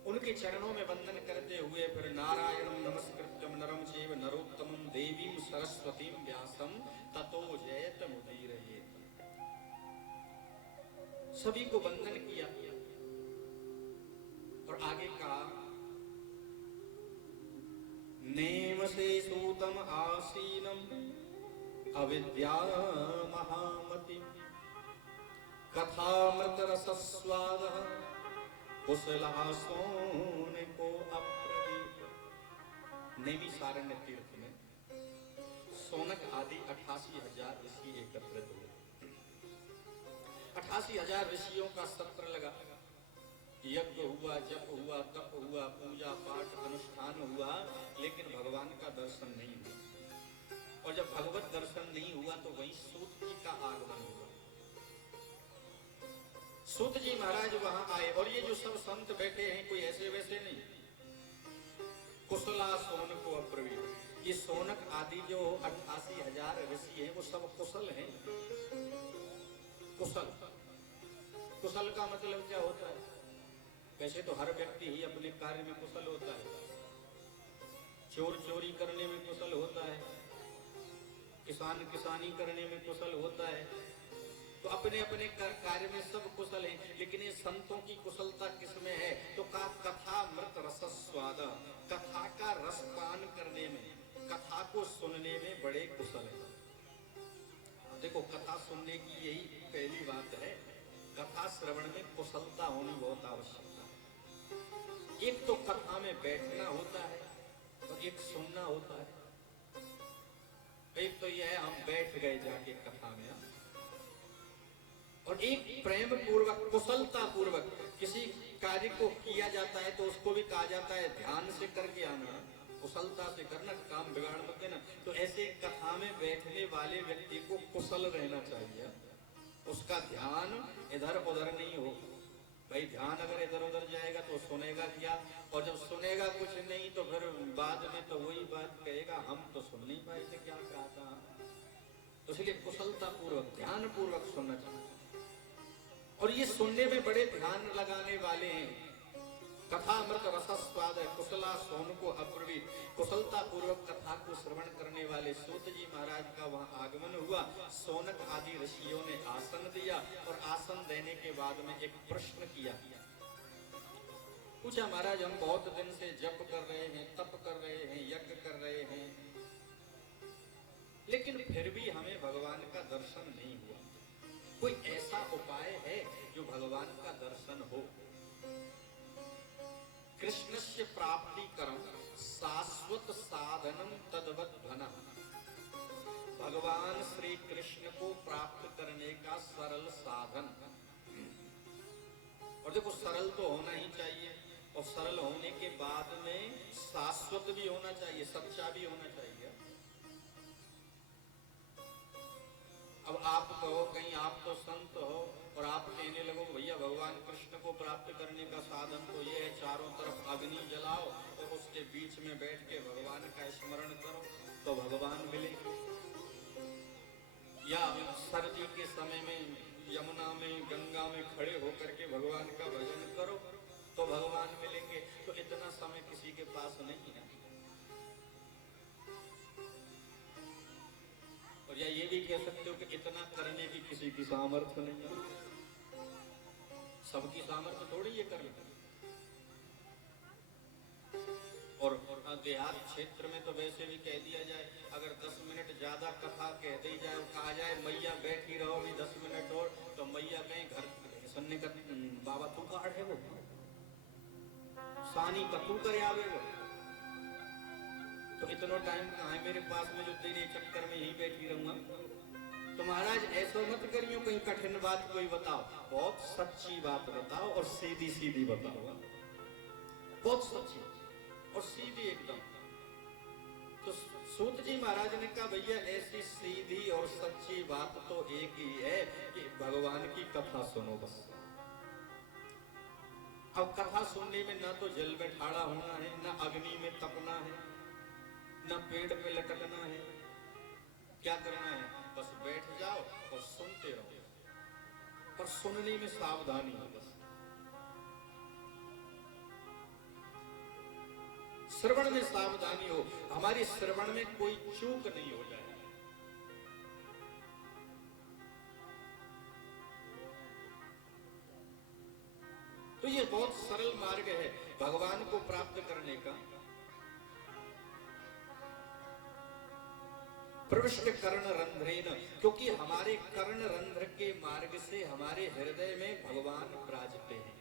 उनके चरणों में वंदन करते हुए फिर नारायणं नमस्कृत्यं नरं चैव नरोत्तमं देवीं सरस्वतीं व्यासं ततो जयतमुदीरयेत्। सभी को वंदन किया और आगे कहा, नेम से सूतम आसीनम अविद्या महामति कथामृत रसस्वाद कुशलासोन को अप्रदीप। नैमिषारण्य तीर्थ में सोनक आदि 88,000 ऋषि एकत्रित हुए। 88,000 ऋषियों का सत्र लगा, यज्ञ हुआ, जप हुआ, तप हुआ, पूजा पाठ अनुष्ठान हुआ, लेकिन भगवान का दर्शन नहीं हुआ। और जब भगवत दर्शन नहीं हुआ तो वहीं सूत जी का आगमन हुआ। सूत जी महाराज वहां आए, और ये जो सब संत बैठे हैं कोई ऐसे वैसे नहीं, कुशला सोनको अप्रवीण। ये सोनक आदि जो 88,000 ऋषि हैं वो सब कुशल हैं। कुशल, कुशल का मतलब क्या होता है? वैसे तो हर व्यक्ति ही अपने कार्य में कुशल होता है। चोर चोरी करने में कुशल होता है, किसान किसानी करने में कुशल होता है, तो अपने अपने कार्य में सब कुशल हैं। लेकिन ये संतों की कुशलता किसमें है? तो कथा मृत रस स्वाद, कथा का रस पान करने में, कथा को सुनने में बड़े कुशल हैं। देखो, कथा सुनने की यही पहली बात है, कथा श्रवण में कुशलता होनी बहुत आवश्यक है। एक तो कथा में बैठना होता है और एक सुनना होता है। एक तो यह है हम बैठ गए जाके कथा में, और एक प्रेम पूर्वक कुशलता पूर्वक किसी कार्य को किया जाता है तो उसको भी कहा जाता है ध्यान से करके आना, कुशलता से करना, काम बिगाड़ मत देना। तो ऐसे कथा में बैठने वाले व्यक्ति को कुशल रहना चाहिए, उसका ध्यान इधर उधर नहीं हो। भाई ध्यान अगर इधर उधर जाएगा तो सुनेगा क्या, और जब सुनेगा कुछ नहीं तो फिर बाद में तो वही बात कहेगा, हम तो सुन नहीं पाए थे क्या कहा था। तो इसलिए कुशलता पूर्वक ध्यान पूर्वक सुनना चाहिए, और ये सुनने में बड़े ध्यान लगाने वाले हैं। कथा अमृत रस स्वाद है, कुशला सोनको अप्रवीण। कुशलता पूर्वक कथा को श्रवण करने वाले सूत जी महाराज का वहां आगमन हुआ। सोनक आदि ऋषियों ने आसन दिया, और आसन देने के बाद में एक प्रश्न किया। पूछा, महाराज हम बहुत दिन से जप कर रहे हैं, तप कर रहे हैं, यज्ञ कर रहे हैं, लेकिन फिर भी हमें भगवान का दर्शन नहीं हुआ। कोई ऐसा उपाय है जो भगवान का दर्शन हो? कृष्णस्य प्राप्ति करम शाश्वत साधनम तद्वत धनः। भगवान श्री कृष्ण को प्राप्त करने का सरल साधन। और देखो, सरल तो होना ही चाहिए, और सरल होने के बाद में शाश्वत भी होना चाहिए, सच्चा भी होना चाहिए। अब आप कहो कहीं आप तो संत हो और आप कहने लगो भैया भगवान कृष्ण को प्राप्त करने का साधन तो ये है, चारों तरफ अग्नि जलाओ और उसके बीच में बैठ के भगवान का स्मरण करो तो भगवान मिलेंगे। या सर्दी के समय में यमुना में, गंगा में खड़े होकर के भगवान का भजन करो तो भगवान मिलेंगे। तो इतना समय किसी के पास नहीं है। और या ये भी कह सकते हो कि इतना करने की किसी की सामर्थ्य नहीं है। सबकी सामर्थ्य थोड़ी ये करने। और देहात क्षेत्र में तो वैसे भी कह दिया जाए, अगर 10 मिनट ज्यादा कथा कह दी जाए और कहा जाए मैया बैठी रहो भी 10 मिनट और, तो मैया कहीं घर सुनने का बाबा तू काढ़ है वो सानी कतू करे आवे वो, तो इतना टाइम कहाँ है मेरे पास में जो तेरे चक्कर में यही बैठी रहूंगा। तो महाराज ऐसा मत करियो, कहीं कठिन बात कोई बताओ, बहुत सच्ची बात बताओ और सीधी सीधी बताओ, बहुत सच्ची और सीधी एकदम। तो सूत जी महाराज ने कहा भैया ऐसी सीधी और सच्ची बात तो एक ही है कि भगवान की कथा सुनो बस। अब कथा सुनने में ना तो जल में ठाड़ा होना है, ना अग्नि में तपना है, ना पेड़ पे लटकना है। क्या करना है? बस बैठ जाओ और सुनते रहो, पर सुनने में सावधानी हो, बस श्रवण में सावधानी हो, हमारी श्रवण में कोई चूक नहीं हो जाए। तो ये बहुत सरल मार्ग है भगवान को प्राप्त करने का। प्रविष्ट कर्ण रंध्रेन, क्योंकि हमारे कर्ण रंध्र के मार्ग से हमारे हृदय में भगवान विराजते हैं।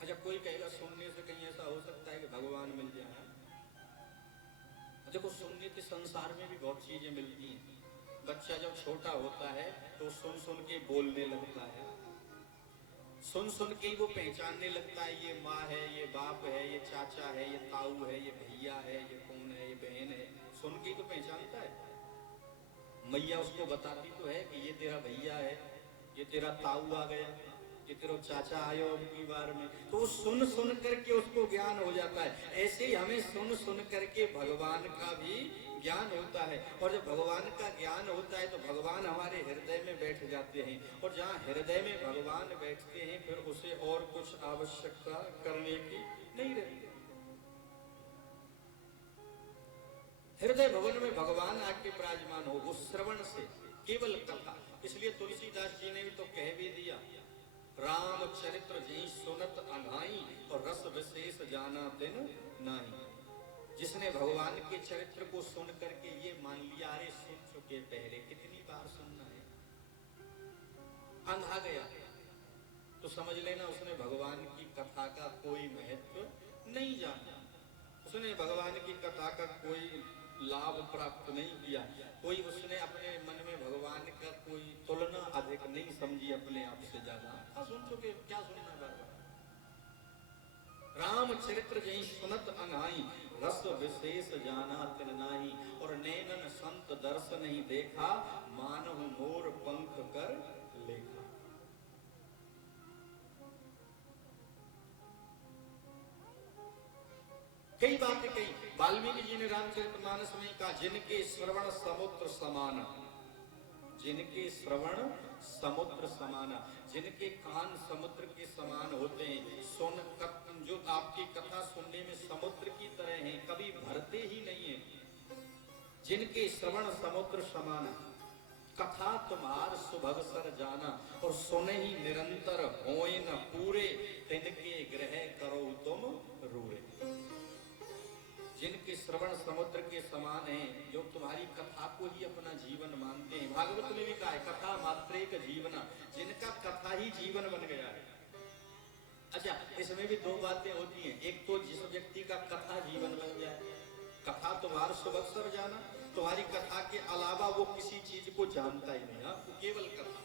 अच्छा कोई कहेगा सुनने से कहीं ऐसा हो सकता है कि भगवान मिल जाए? देखो सुनने के संसार में भी बहुत चीजें मिलती हैं। बच्चा जब छोटा होता है तो सुन सुन के बोलने लगता है, सुन सुन के ही वो पहचानने लगता है, ये माँ है, ये बाप है, ये चाचा है, ये ताऊ है, ये भैया है, ये कौन है, ये बहन है। सुन के ही तो पहचानता है। मैया उसको बताती तो है कि ये तेरा भैया है, ये तेरा ताऊ आ गया, ये तेरा चाचा आयो अबकी बार में। तो सुन सुन करके उसको ज्ञान हो जाता है। ऐसे ही हमें सुन सुन करके भगवान का भी ज्ञान होता है। और जब भगवान का ज्ञान होता है तो भगवान हमारे हृदय में बैठ जाते हैं। और जहाँ हृदय में भगवान बैठते हैं फिर उसे और कुछ आवश्यकता करने की नहीं रहती। हृदय भवन में भगवान आके विराजमान हो, वो श्रवण से, केवल कथा। इसलिए तुलसीदास जी ने भी तो कह भी दिया, राम चरित्र जी सुनत अघाई और रस विशेष जाना दिन नाही। जिसने भगवान के चरित्र को सुन करके ये मान लिया, अरे सुन चुके पहले, कितनी बार सुनना है, अंधा गया तो समझ लेना उसने भगवान की कथा का कोई महत्व नहीं जाना, उसने भगवान की कथा का कोई लाभ प्राप्त नहीं किया, कोई उसने अपने मन में भगवान का कोई तुलना अधिक नहीं समझी, अपने आप से ज्यादा। सुन चुके, क्या सुनना बार बार। राम चरित्र जही सुनत अघाई रस विशेष जाना तिन नाही। और नैनन संत दर्श नहीं देखा मानव मोर पंख कर लेखा। कई बातें कही वाल्मीकि जी ने रामचरितमानस में कहा, जिनके श्रवण समुद्र समान, जिनके श्रवण समुद्र समाना, जिनके कान समुद्र के समान होते हैं, जो आपकी कथा सुनने में समुद्र की तरह हैं, कभी भरते ही नहीं है। जिनके श्रवण समुद्र समाना, कथा तुम्हार सुभग सर जाना। और सुने ही निरंतर होए न पूरे, तिनके ग्रह करो तुम रूरे। जिनके श्रवण समुद्र के समान हैं, जो तुम्हारी कथा को ही अपना जीवन मानते हैं। भागवत में भी कहा है, कथा मात्रेक जीवना, जिनका कथा ही जीवन बन गया है। अच्छा, इसमें भी दो बातें होती हैं। एक तो जिस व्यक्ति का कथा जीवन बन जाए, कथा तुम्हार सुबक्सर जाना, तुम्हारी कथा के अलावा वो किसी चीज को जानता ही नहीं, तो केवल कथा।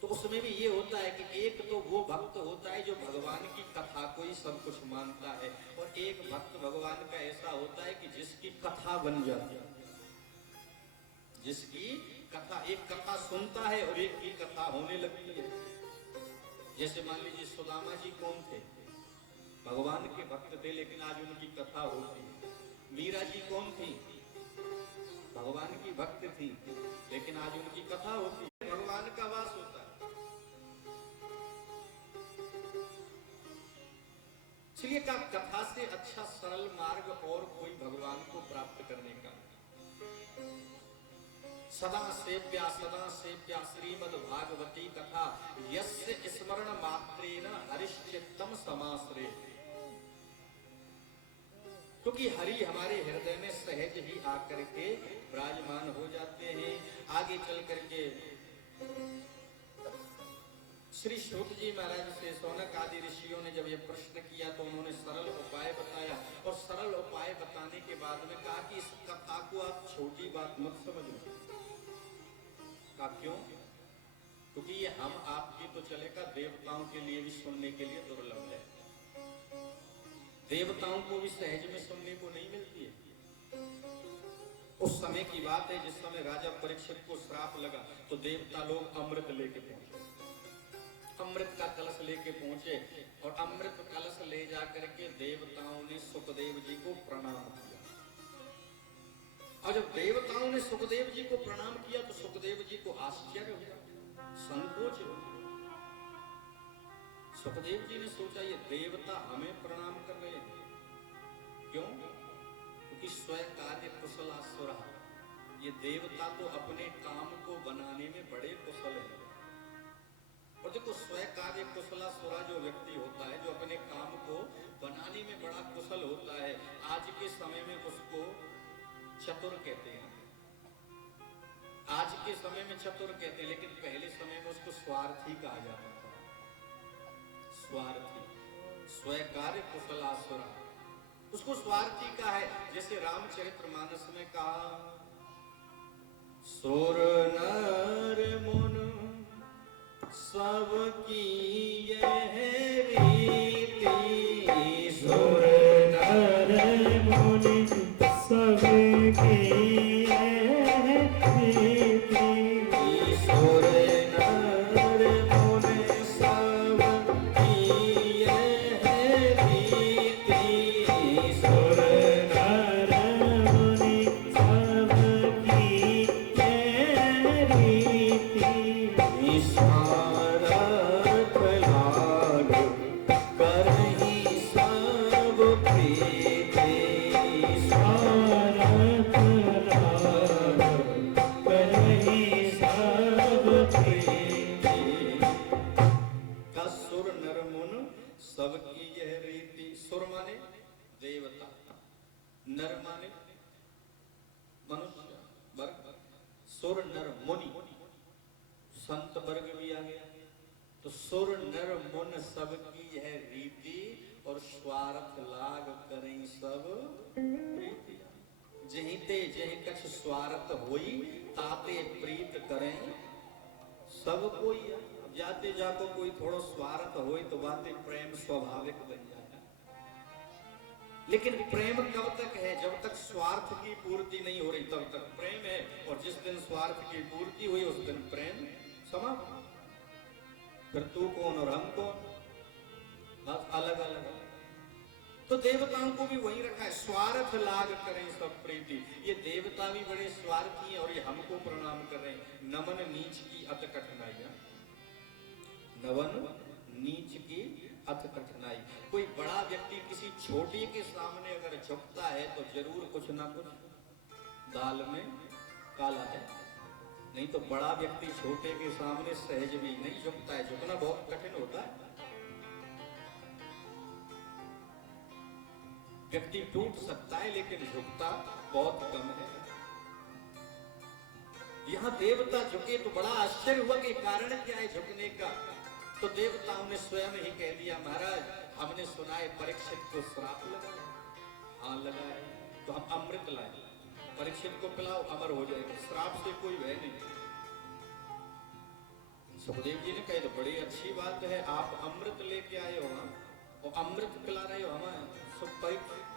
तो उसमें भी ये होता है कि एक तो वो भक्त होता है जो भगवान की कथा को ही सब कुछ मानता है, और एक भक्त भगवान का ऐसा होता है कि जिसकी कथा बन जाती है, जिसकी कथा, एक कथा सुनता है और एक की कथा होने लगती है। जैसे मान लीजिए सुदामा जी कौन थे? भगवान के भक्त थे, लेकिन आज उनकी कथा होती है। मीरा जी कौन थी? भगवान की भक्त थी, लेकिन आज उनकी कथा होती है। भगवान का वास होता है। इसलिए कथा से अच्छा सरल मार्ग और कोई भगवान को प्राप्त करने का। सदा सेव्या श्रीमद् भागवती कथा, यस्य स्मरण मात्रेण हरिश्चित्तम समाश्रे। क्योंकि हरि हमारे हृदय में सहज ही आकर के विराजमान हो जाते हैं। आगे चल करके श्री सूत जी महाराज से शौनक आदि ऋषियों ने जब ये प्रश्न किया तो उन्होंने सरल उपाय बताया, और सरल उपाय बताने के बाद में कहा कि इस कथा को आप छोटी बात मत समझो। कहा क्यों? क्योंकि ये हम आपकी तो चलेगा, देवताओं के लिए भी सुनने के लिए दुर्लभ है। देवताओं को भी सहज में सुनने को नहीं मिलती है। उस समय की बात है जिस समय राजा परीक्षित को श्राप लगा तो देवता लोग अमृत लेके पहुंचे, अमृत का कलश लेके पहुंचे, और अमृत कलश ले जाकर के देवताओं ने सुखदेव जी को प्रणाम किया। और जब देवताओं ने सुखदेव जी को प्रणाम किया तो सुखदेव जी को आश्चर्य हुआ, संकोच हुआ। सुखदेव जी ने सोचा ये देवता हमें प्रणाम कर रहे हैं, क्यों? क्योंकि स्वयं कार्य कुशलासुर, ये देवता तो अपने काम को बनाने में बड़े कुशल है। और देखो स्वयं कार्य कुशलासुर जो व्यक्ति होता है, जो अपने काम को बनाने में बड़ा कुशल होता है, आज के समय में उसको चतुर कहते हैं। आज के समय में चतुर कहते हैं, लेकिन पहले समय में उसको स्वार्थी कहा जाता था। स्वार्थी, स्वयं कार्य कुशलासुर। उसको स्वार्थी का है। जैसे रामचरितमानस में कहा, सुर नर मुन सबकी यह रीति, सुर नर मुनि सबकी यह रीति, सुर नर मुनि सबकी यह रीति, सुर नर मुनि सबकी यह रीति, स्वार्थ लाग करहि सब प्रीति, स्वार्थ लाग करहि सब प्रीति। का सुर नर मुन सबकी यह रीति। सुर माने देवता, नर माने मनुष्य वर्ग, सुर नर मुनि संत वर्ग भी आ गया। तो सुर नर मुन सबकी यह रीति, और स्वार्थ लाग करें सब प्रीति। जहीं ते जहीं कछ स्वार्थ होई, ताते प्रीत करें सब कोई। जाते जाको कोई थोड़ो स्वार्थ होई तो बातें प्रेम स्वाभाविक बन जाता। लेकिन प्रेम कब तक है? जब तक स्वार्थ की पूर्ति नहीं हो रही तब तक प्रेम है, और जिस दिन स्वार्थ की पूर्ति हुई उस दिन प्रेम समाप्त। फिर तू कौन और हम कौन, बस अलग अलग। तो देवताओं को भी वही रखा है, स्वार्थ लाग करें सब प्रीति। ये देवता भी बड़े स्वार्थी हैं और ये हमको प्रणाम कर रहे हैं। नमन नीच की अत कठिनाई, नमन नीच की अत कठिनाई। कोई बड़ा व्यक्ति किसी छोटे के सामने अगर झुकता है तो जरूर कुछ ना कुछ दाल में काला है। नहीं तो बड़ा व्यक्ति छोटे के सामने सहज भी नहीं झुकता है। झुकना बहुत कठिन होता है। व्यक्ति टूट सकता है लेकिन झुकता बहुत कम है। यहां देवता झुके तो बड़ा आश्चर्य हुआ कि कारण क्या है झुकने का। तो देवताओं ने स्वयं ही कह दिया, महाराज हमने सुना है परीक्षित को श्राप लगा है। हाँ लगा है, तो हम अमृत लाए, परीक्षित को पिलाओ अमर हो जाएगा, श्राप से कोई भय नहीं। सुखदेव जी ने कहा तो बड़ी अच्छी बात है, आप अमृत लेके आए हो ना, और अमृत पिला रहे हो हमें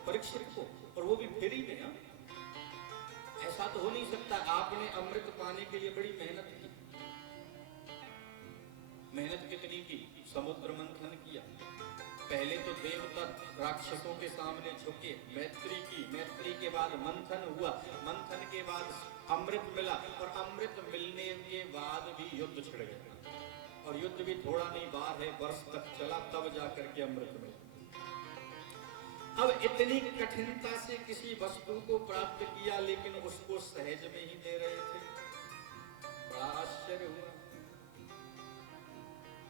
परीक्षित को, और वो भी फ्री में। हाँ ऐसा तो हो नहीं सकता। आपने अमृत पाने के लिए बड़ी मेहनत की। मेहनत कितनी की? समुद्र मंथन किया। पहले तो देवता राक्षसों के सामने झुके, मैत्री की, मैत्री के बाद मंथन हुआ, मंथन के बाद अमृत मिला, और अमृत मिलने के बाद भी युद्ध छिड़ गया। और युद्ध भी थोड़ा नहीं, 12 वर्ष तक चला, तब जाकर के अमृत मिला। अब इतनी कठिनता से किसी वस्तु को प्राप्त किया लेकिन उसको सहज में ही दे रहे थे। बड़ा आश्चर्य हुआ।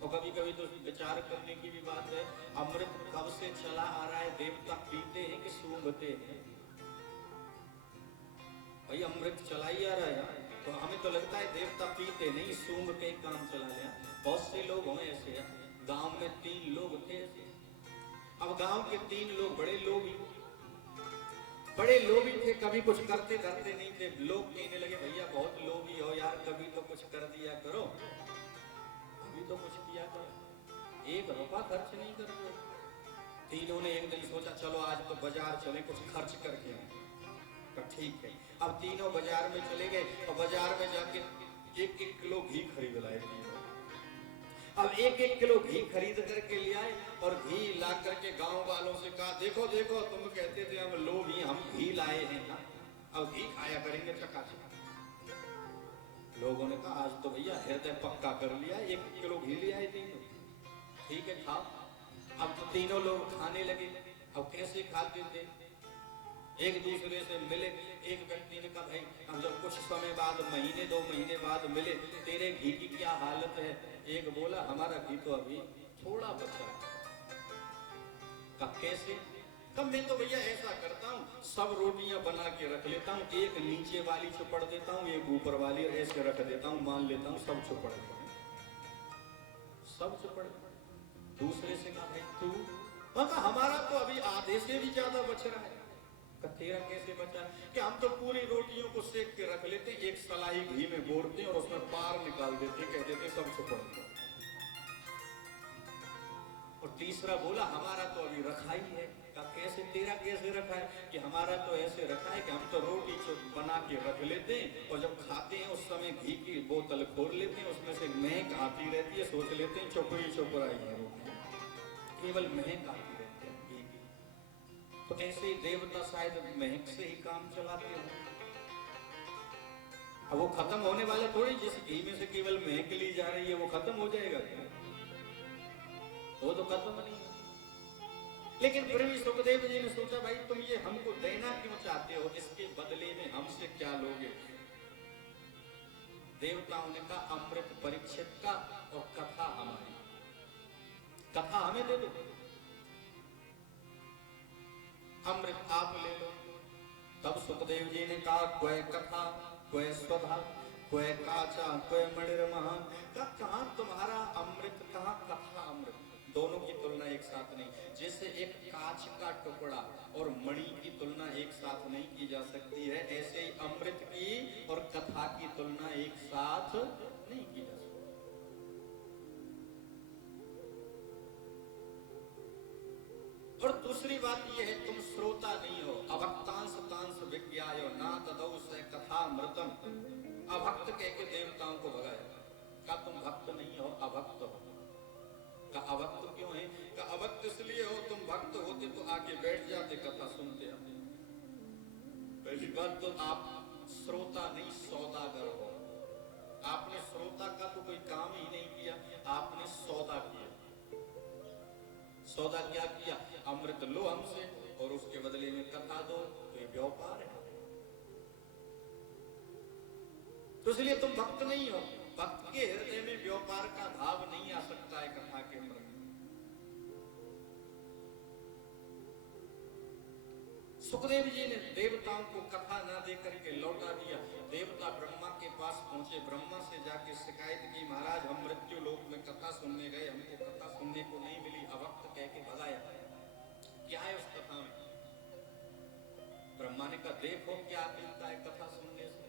और कभी कभी तो विचार करने की भी बात है, अमृत कब से चला आ रहा है, देवता पीते हैं कि सूंघते हैं? भाई अमृत चला ही आ रहा है, तो हमें तो लगता है देवता पीते नहीं, सूंघ के काम चला लिया। बहुत से लोग हों ऐसे। गांव में 3 लोग थे। अब गांव के 3 लोग बड़े लोभी थे, कभी कुछ करते धरते नहीं थे। लोग कहने लगे भैया बहुत लोभी हो यार, कभी तो कुछ कर दिया करो, कभी तो कुछ किया करो, 1 रुपया खर्च नहीं कर रहे। तीनों ने एक दिन सोचा चलो आज तो बाजार चले, कुछ खर्च करके आए। तो ठीक है, अब तीनों बाजार में चले गए, और बाजार में जाके 1-1 किलो घी खरीद लाए तीनों। अब 1-1 किलो घी खरीद करके ले आए, और घी ला करके गांव वालों से कहा देखो देखो तुम कहते थे हम लोभी, हम घी लाए हैं ना, अब घी खाया करेंगे चकाचक। लोगों ने कहा आज तो भैया हृदय पक्का कर लिया, 1 किलो घी ले आए तीनों, ठीक है खाओ। अब तो तीनों लोग खाने लगे। अब कैसे खाते थे? एक दूसरे से मिले। एक व्यक्ति ने कहा भाई अब जब कुछ समय बाद, महीने 2 महीने बाद मिले, तेरे घी की क्या हालत है? एक बोला हमारा घी तो अभी थोड़ा बचा है। कहा कैसे? कब मैं तो भैया ऐसा करता हूँ, सब रोटियां बना के रख लेता हूँ, एक नीचे वाली चुपड़ देता हूँ, एक ऊपर वाली ऐसे रख देता हूँ, मान लेता हूँ सब चुपड़। दूसरे से कहा भाई तू? कहा हमारा तो अभी आधे से भी ज्यादा बच रहा है। कहा तेरा कैसे बचा? कि हम तो पूरी रोटियों को सेक के रख लेते, एक सलाई घी में बोरते और उसमें पार निकाल देते, कह देते सब छुपड़ गया। और तीसरा बोला हमारा तो अभी रखा ही है। कहा कैसे? तेरा कैसे रखा है? कि हमारा तो ऐसे रखा है कि हम तो रोटी बना के रख लेते हैं और जब खाते हैं उस समय घी की बोतल खोल लेते हैं, उसमें से महक आती रहती है, सोच लेते हैं चोपड़ी चोपड़ाई है रोटी, केवल महक आती रहती है घी की। तो ऐसे ही देवता शायद महक से ही काम चलाते हो। अब वो खत्म होने वाला थोड़ी, जिस घी में से केवल महक ली जा रही है वो खत्म हो जाएगा क्या? वो तो खत्म नहीं। लेकिन फिर भी सुखदेव जी ने सोचा भाई तुम ये हमको देना क्यों चाहते हो, इसके बदले में हमसे क्या लोगे? देवताओं ने कहा अमृत परीक्षित का और कथा हमारी, कथा हमें दे दो, अमृत आप ले लो। तब सुखदेव जी ने कहा कोई कथा कोई स्वधा कोई काचा कोई मणिर महान। कहाँ तुम्हारा अमृत, कहाँ कथा अमृत? दोनों की तुलना एक साथ नहीं। जैसे एक कांच का टुकड़ा और मणि की तुलना एक साथ नहीं की जा सकती है, ऐसे ही अमृत की और कथा की तुलना एक साथ नहीं की जा सकती। और दूसरी बात यह है तुम श्रोता नहीं हो, अभक्तांश तांश विज्ञायो ना तदौ से कथा मृतम। अभक्त कह के देवताओं को भगाया। कहा तुम भक्त नहीं हो, अभक्त हो। का अभक्त क्यों है? का अभक्त इसलिए हो, तुम भक्त होते तो आगे बैठ जाते, कथा सुनते आते। पहली बात तो आप श्रोता नहीं सौदागर हो। आपने श्रोता का तो कोई काम ही नहीं किया, आपने सौदा किया। सौदा क्या किया? अमृत लो हमसे और उसके बदले में कथा दो, तो ये व्यापार है। तो इसलिए तुम भक्त नहीं हो। भक्त के हृदय में व्यापार का भाव नहीं आ सकता है कथा के प्रति। सुखदेव जी ने देवताओं को कथा ना देकर के लौटा दिया। देवता ब्रह्मा के पास पहुंचे, ब्रह्मा से जाके शिकायत की महाराज हम मृत्यु लोक में कथा सुनने गए, हमको कथा सुनने को नहीं मिली, अभक्त कह के भगाया। क्या है उस कथा में? ब्रह्मा ने कहा देखो क्या मिलता है कथा सुनने से।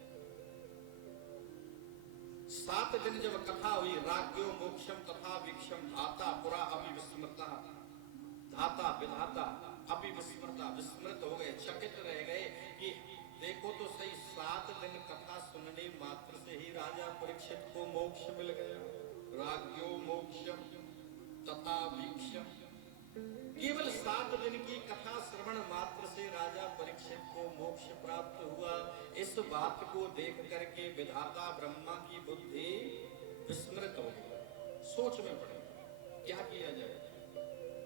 7 दिन जब कथा हुई, राज्यो मोक्षम तथा वीक्षम धाता पुरा अभिविस्मृता, धाता विधाता अभिविस्मृता, विस्मृत हो गए, चकित रह गए कि देखो तो सही 7 दिन कथा सुनने मात्र से ही राजा परीक्षित को मोक्ष मिल गया। राज्यो मोक्षम तथा वीक्षम, केवल 7 दिन की कथा श्रवण मात्र से राजा परीक्षित को मोक्ष प्राप्त हुआ। इस बात को देख करके विधाता ब्रह्मा की बुद्धि विस्मृत हो गई, सोच में पड़ गई क्या किया जाए,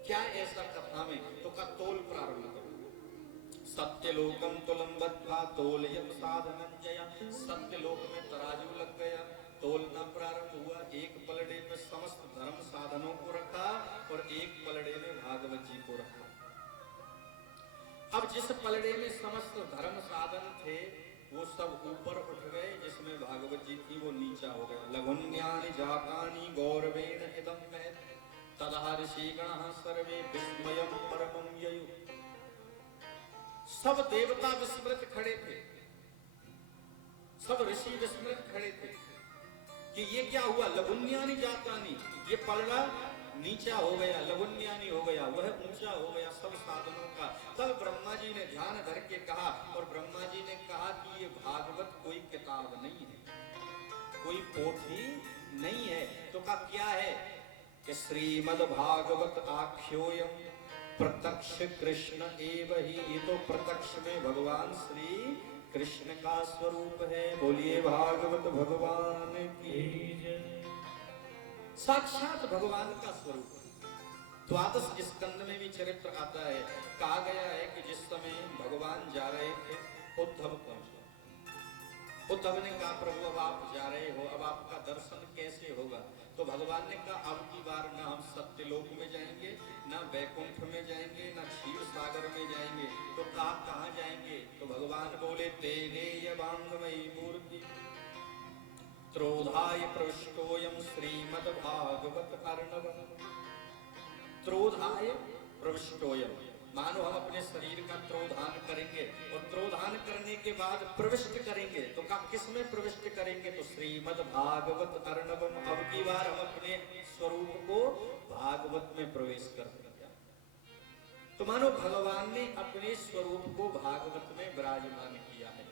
क्या ऐसा कथा में? तो का तोल प्रारंभ करो। सत्यलोकम तुलम बद्ध्वा तोलयत साधनंजय। सत्यलोक में तराजू लग गया, तोलना प्रारंभ हुआ। एक पलड़े में समस्त धर्म साधनों को रखा और एक पलड़े में भागवत जी को रखा। अब जिस पलड़े में समस्त धर्म साधन थे वो सब ऊपर उठ गए, जिसमें भागवत जी थी वो नीचा हो गया। लघुन्यानि जातानि गौरवेण इदं महत् तदा ऋषिगणः सर्वे विस्मयं परमं ययु। सब देवता विस्मृत खड़े थे, सब ऋषि विस्मृत खड़े थे कि ये क्या हुआ। लघुन्यानि जातानि, ये पलड़ा नीचा हो गया, लघुन्यानि हो गया, वह ऊंचा हो गया सब साधनों का। तब ब्रह्मा जी ने ध्यान धर के कहा, और ब्रह्मा जी ने कहा कि ये भागवत कोई किताब नहीं है, कोई पोथी नहीं है। तो कहा क्या है? कि श्रीमद् भागवत आख्योयम प्रत्यक्ष कृष्ण एव ही। ये तो प्रत्यक्ष में भगवान श्री कृष्ण का स्वरूप है। बोलिए भागवत भगवान की जय। साक्षात भगवान का स्वरूप। द्वादश स्कंद में भी चरित्र आता है, कहा गया है कि जिस समय भगवान जा रहे थे उद्धव पहुंचे। उद्धव ने कहा प्रभु अब आप जा रहे हो, अब आपका दर्शन कैसे होगा? तो भगवान ने कहा अब की बार ना हम सत्यलोक में जाएंगे, ना वैकुंठ में जाएंगे, ना क्षीर सागर में जाएंगे। तो कहा कहाँ जाएंगे? तो भगवान बोले तेने यवांगमयी मूर्ति त्रोधाय प्रविष्टोयम श्रीमद् भागवत अर्णव। त्रोधाय प्रविष्टोयम। मानो हम अपने शरीर का त्रोधान करेंगे और त्रोधान करने के बाद प्रविष्ट करेंगे, तो किस में प्रविष्ट करेंगे? तो श्रीमद् भागवत अर्णवम। अब की बार हम अपने स्वरूप को भागवत में प्रवेश कर देंगे। तो मानो भगवान ने अपने स्वरूप को भागवत में विराजमान किया है।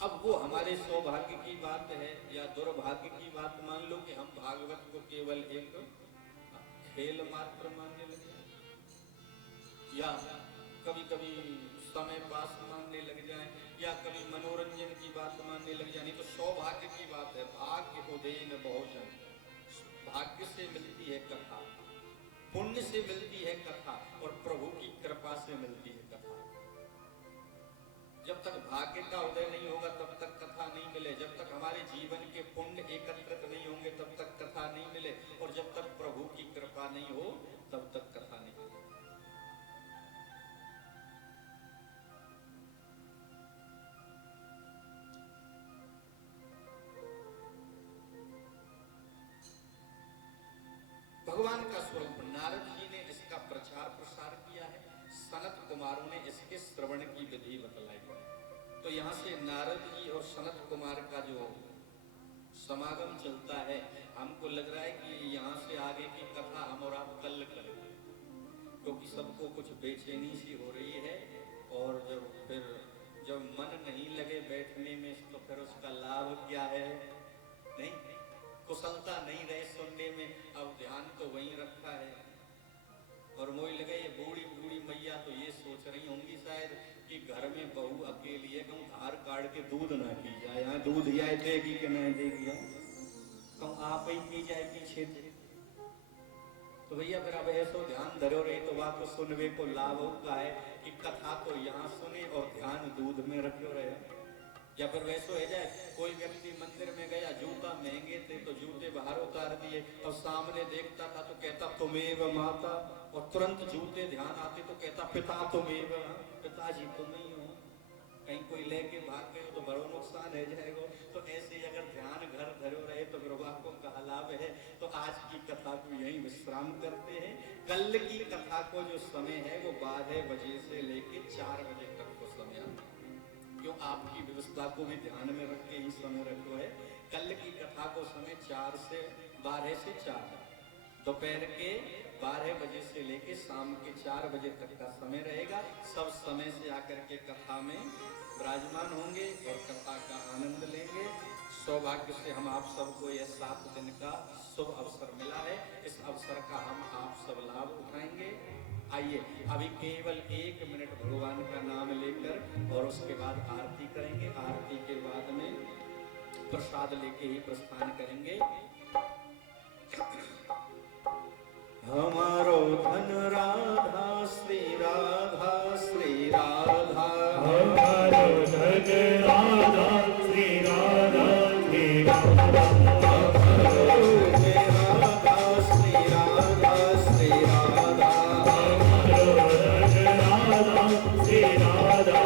अब वो हमारे सौभाग्य की बात है या दुर्भाग्य की बात, मान लो कि हम भागवत को केवल एक खेल मात्र मानने लगे, या कभी कभी समय पास मानने लग जाए, या कभी मनोरंजन की बात मानने लग जाए। तो सौभाग्य की बात है। भाग्य उदयन बहुजन, भाग्य से मिलती है कथा, पुण्य से मिलती है कथा, और प्रभु की कृपा से मिलती है कथा। जब तक भाग्य का उदय नहीं होगा तब तक कथा नहीं मिले, जब तक हमारे जीवन के पुण्य एकत्रित नहीं होंगे तब तक कथा नहीं मिले, और जब तक प्रभु की कृपा नहीं हो तब तक कथा नहीं मिले। भगवान का स्वरूप नारद जी ने इसका प्रचार प्रसार किया है, सनत कुमारों ने इसके श्रवण की विधि बतलाई। तो यहाँ से नारद जी और सनत कुमार का जो समागम चलता है, हमको लग रहा है कि यहाँ से आगे की कथा हम और आप कल करेंगे, क्योंकि सबको कुछ बेचैनी सी हो रही है। और जब मन नहीं लगे बैठने में तो फिर उसका लाभ क्या है? नहीं, कुशलता नहीं रहे सुनने में, अब ध्यान तो वहीं रखा है। और मोई लगे ये बूढ़ी बूढ़ी मैया तो ये सोच रही होंगी शायद कि घर में बहू अकेली है, कहूँ धार काट के दूध ना पी जाए, यहाँ दूध या देगी कि नहीं देगी, कहूँ आप ही पी जाए पीछे। तो भैया फिर अब ऐसो ध्यान धरो रही तो बात को सुनवे को लाभ होता है कि कथा तो यहाँ सुने और ध्यान दूध में रखो रहे। या फिर वैसो है जाए, कोई व्यक्ति मंदिर में गया, जूता महंगे थे तो जूते बाहर उतार दिए, और सामने देखता था तो कहता तुमेव माता, और तुरंत जूते ध्यान आते तो कहता पिता तुमेव, पिताजी तुम ही हो। कहीं कोई लेके भाग गए तो बड़ा नुकसान है जाएगा। तो ऐसे अगर ध्यान घर धरो रहे तो फिर आपको कहा लाभ है। तो आज की कथा को यही विश्राम करते हैं। कल की कथा को जो समय है वो 12 बजे से लेके 4 बजे तक को समय आता है, क्यों आपकी व्यवस्था को भी ध्यान में रख के ही समय रखो है। कल की कथा को समय 12 से 4, दोपहर के 12 बजे से लेके शाम के 4 बजे तक का समय रहेगा। सब समय से आकर के कथा में विराजमान होंगे और कथा का आनंद लेंगे। सौभाग्य से हम आप सबको यह 7 दिन का शुभ अवसर मिला है, इस अवसर का हम आप सब लाभ उठाएंगे। आइए अभी केवल 1 मिनट भगवान का नाम लेकर और उसके बाद आरती करेंगे। आरती के बाद में प्रसाद लेके ही प्रस्थान करेंगे। हमारो धन राधा श्री राधा श्री राधा, हमारो धन राधा श्री राधा श्री राधा, हमारो राधा श्री राधा श्री राधा, हमारो धन राधा श्री राधा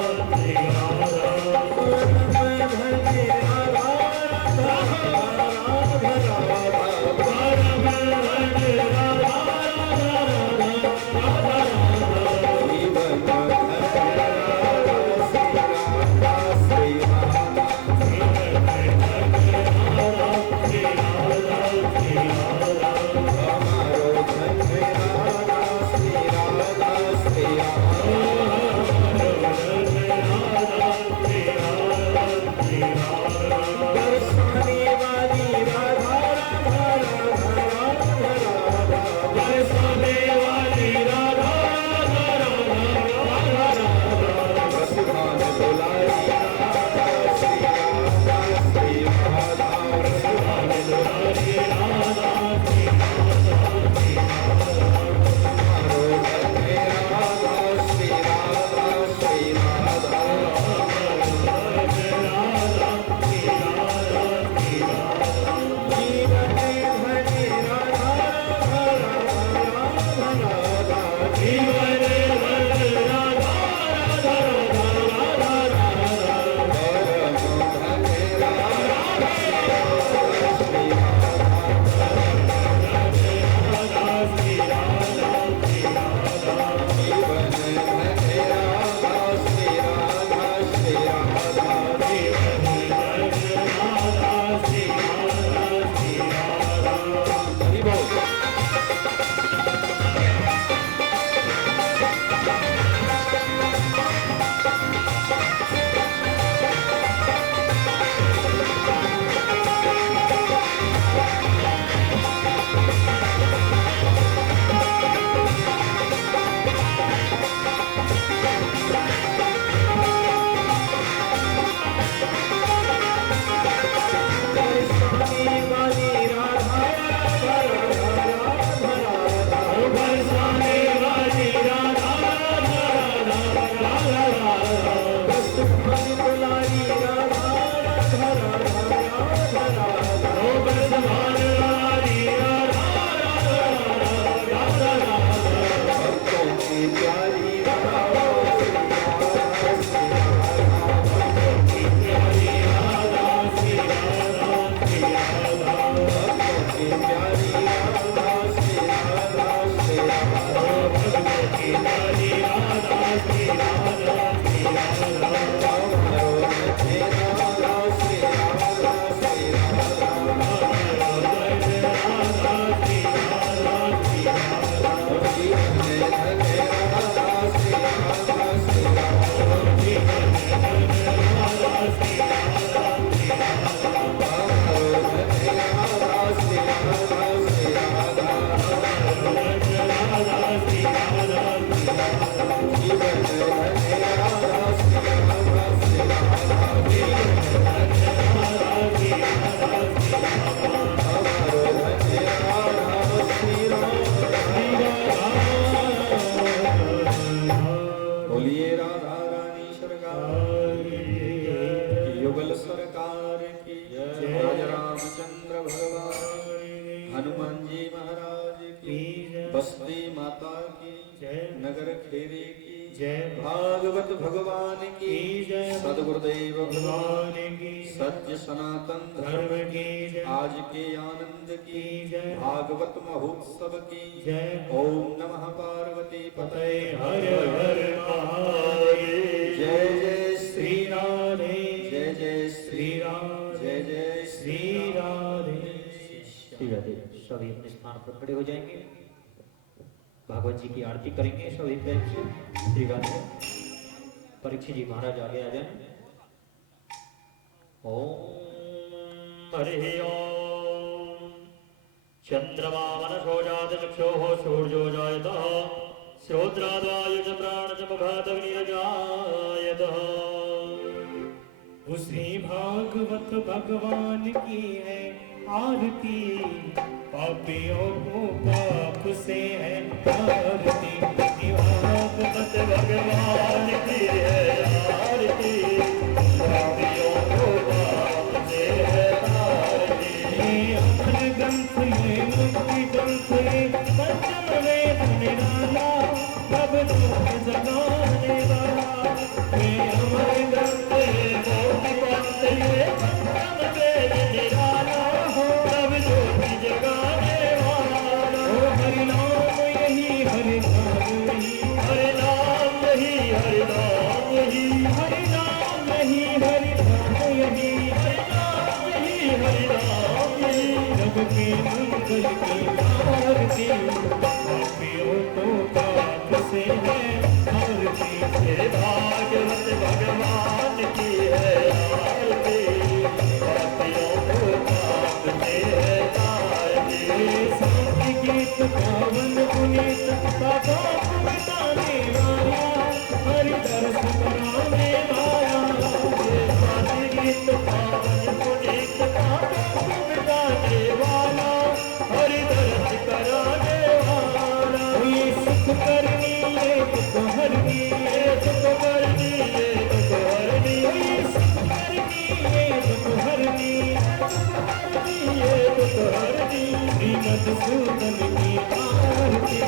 श्री राधा, राधा नगर खेरी की जय भागवत भगवान की जय सदगुरुदेव भगवान भगवान की सत्य सनातन धर्म की जय आज के आनंद की जय भागवत महोत्सव की जय ओम नमः पार्वती पतये हर हर महादेव जय जय श्री श्री राधे जय जय श्री श्री राधे जय जय श्री राधे श्री राधे। सभी अपने स्थान पर खड़े हो जाएंगे, भागवत जी की आरती करेंगे सभी प्रेम से। श्री राधे। परीक्षित जी महाराज आगे आ जाए। ओम हरि ओम। चंद्रमा मनसो जात चक्षुः सूर्यो जायतः श्रोत्राद्वायुः प्राणच मुखात् विनिर्जायतः। श्री भागवत भगवान की है आरती, पापियों को पाप से है आरती। भागवत भगवान की है आरती, पापियों को पाप से है आरती। ये अमर ग्रंथ ये मुक्ति ग्रंथ ये पंचम वेद निराला, सब दुख जगाने वाला। ये अमर ग्रंथ ये मुक्ति ग्रंथ ये पंचम वेद निराला, सब दुख जगाने वाला। ओ हरि नाम यही हरि नाम यही हरि नाम यही हरि नाम यही हरि नाम यही हरि नाम यही हरि नाम यही हरि नाम यही। जग के मंगल की आरती, पापियों को पाप से है आरती। श्री भागवत भगवान की है आरती, पापियों को पाप से है आरती। शांति गीत पावन पुनीत पाप मिटाने वाला, हरि दर्श कराने वाला। शांति गीत पावन पुनीत पाप मिटाने वाला, हरि दर्श कराने वाला। ये सुख करनी ये दुख हरनी, ये सुख करनी ये दुख हरनी। ये सुख करनी ये दुख हरनी, ये दुख हरनी। श्रीमद सूदन की आरती,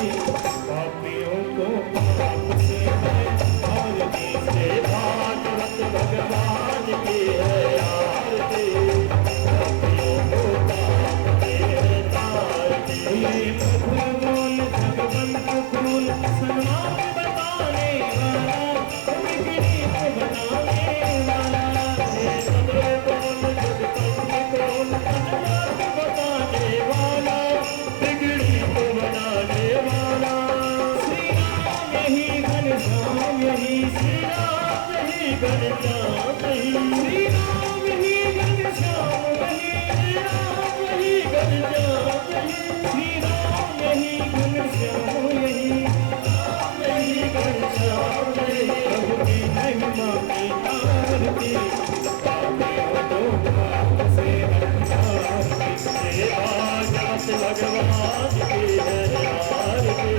पापियों को पाप से है आरती। से भागवत भगवान की है आरती, पापियों को पाप से है आरती। ये मधुर बोल भगवंत फूल सन्नाम बताने वाला, बिगड़ी को बनाने वाला। ये मधुर बोल भगवंत फूल सन्नाम बताने वाला, बिगड़ी को बनाने वाला। श्री राम यही घनश्याम यही श्री राम यही घनश्याम यही श्री राम यही घनश्याम यही श्री राम यही घनश्याम यही श्री राम यही घनश्याम यही राम यही घनश्याम यही। प्रभु की महिमा की आरती, पापियों को पाप से आरती। श्री भागवत भगवान की है आरती,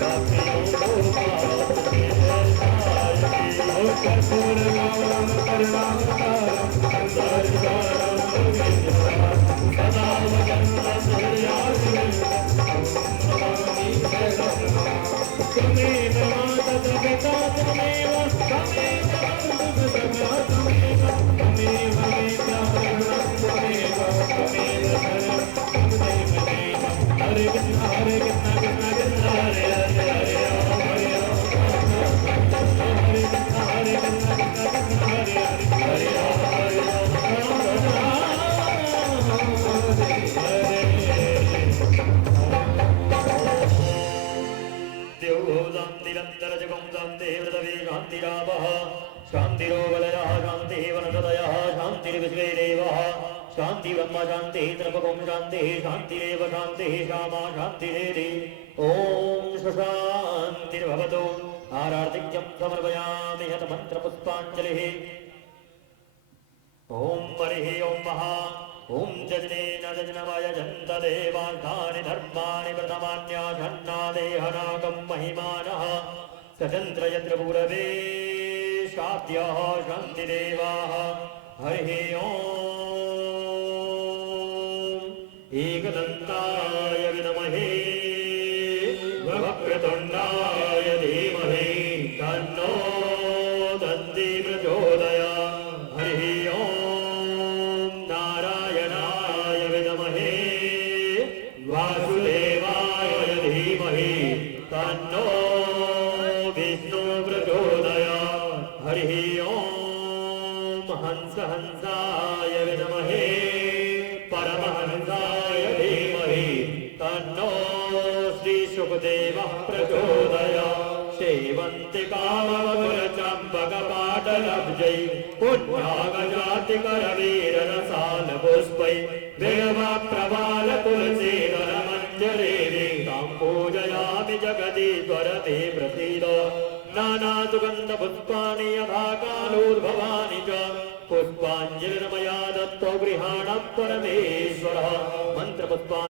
पापियों को पाप से आरती। ओ कर्पूर गौरम करुणावतारम संसारसारम भुजगेन्द्रहारं, सदा वदन्तं हृदयारविन्दं नमामि शरणं। त्वमेव माता पिता त्वमेव त्वमेव बन्धुः सखा त्वमेव त्वमेव वेद्यः करुणं त्वमेव त्वमेव शरणं त्वमेव दैवं। हरे कृष्ण कृष्ण कृष्ण हरे हरे हरे राम हरे कृष्ण कृष्ण कृष्ण हरे हरे हरे राम शान्तिरोवलयः शान्तिः वनस्पतयः शान्तिर्विश्वे देवाः शान्ति ब्रह्म शान्तिः त्रिपुरं शान्तिः शान्तिरेव शान्तिः श्यामा शान्तिरेधि। ॐ शान्तिर्भवतु। आरार्तिक्यं समर्पयामि हतमन्त्रपुष्पाञ्जलिः। ॐ हरिः ॐ महा ॐ जजनेन जजनमय जन्त देवान्तानि धर्माणि प्रथमान्यासन्नादेहनाकं महिमानः सचन्द्र यत्र पूरवे शाद्यः शान्तिदेवाः। हरिः ॐ एकदन्ताय विद्महे वक्रतुण्डाय देवः प्रचोदयात् सेवन्ति कामवपुरचम्पकपाटलब्जै पुण्यागजातिकरवीररसालपुष्पै बिल्वप्रवालतुलसीदलमञ्जरीः तां पूजयामि जगदीश्वर ते प्रसीद नानासुगन्धपुष्पाणि यथा कालोद्भवानि च पुष्पाञ्जलिर्मया दत्तो गृहाणः परमेश्वरः मन्त्रपुष्पाणि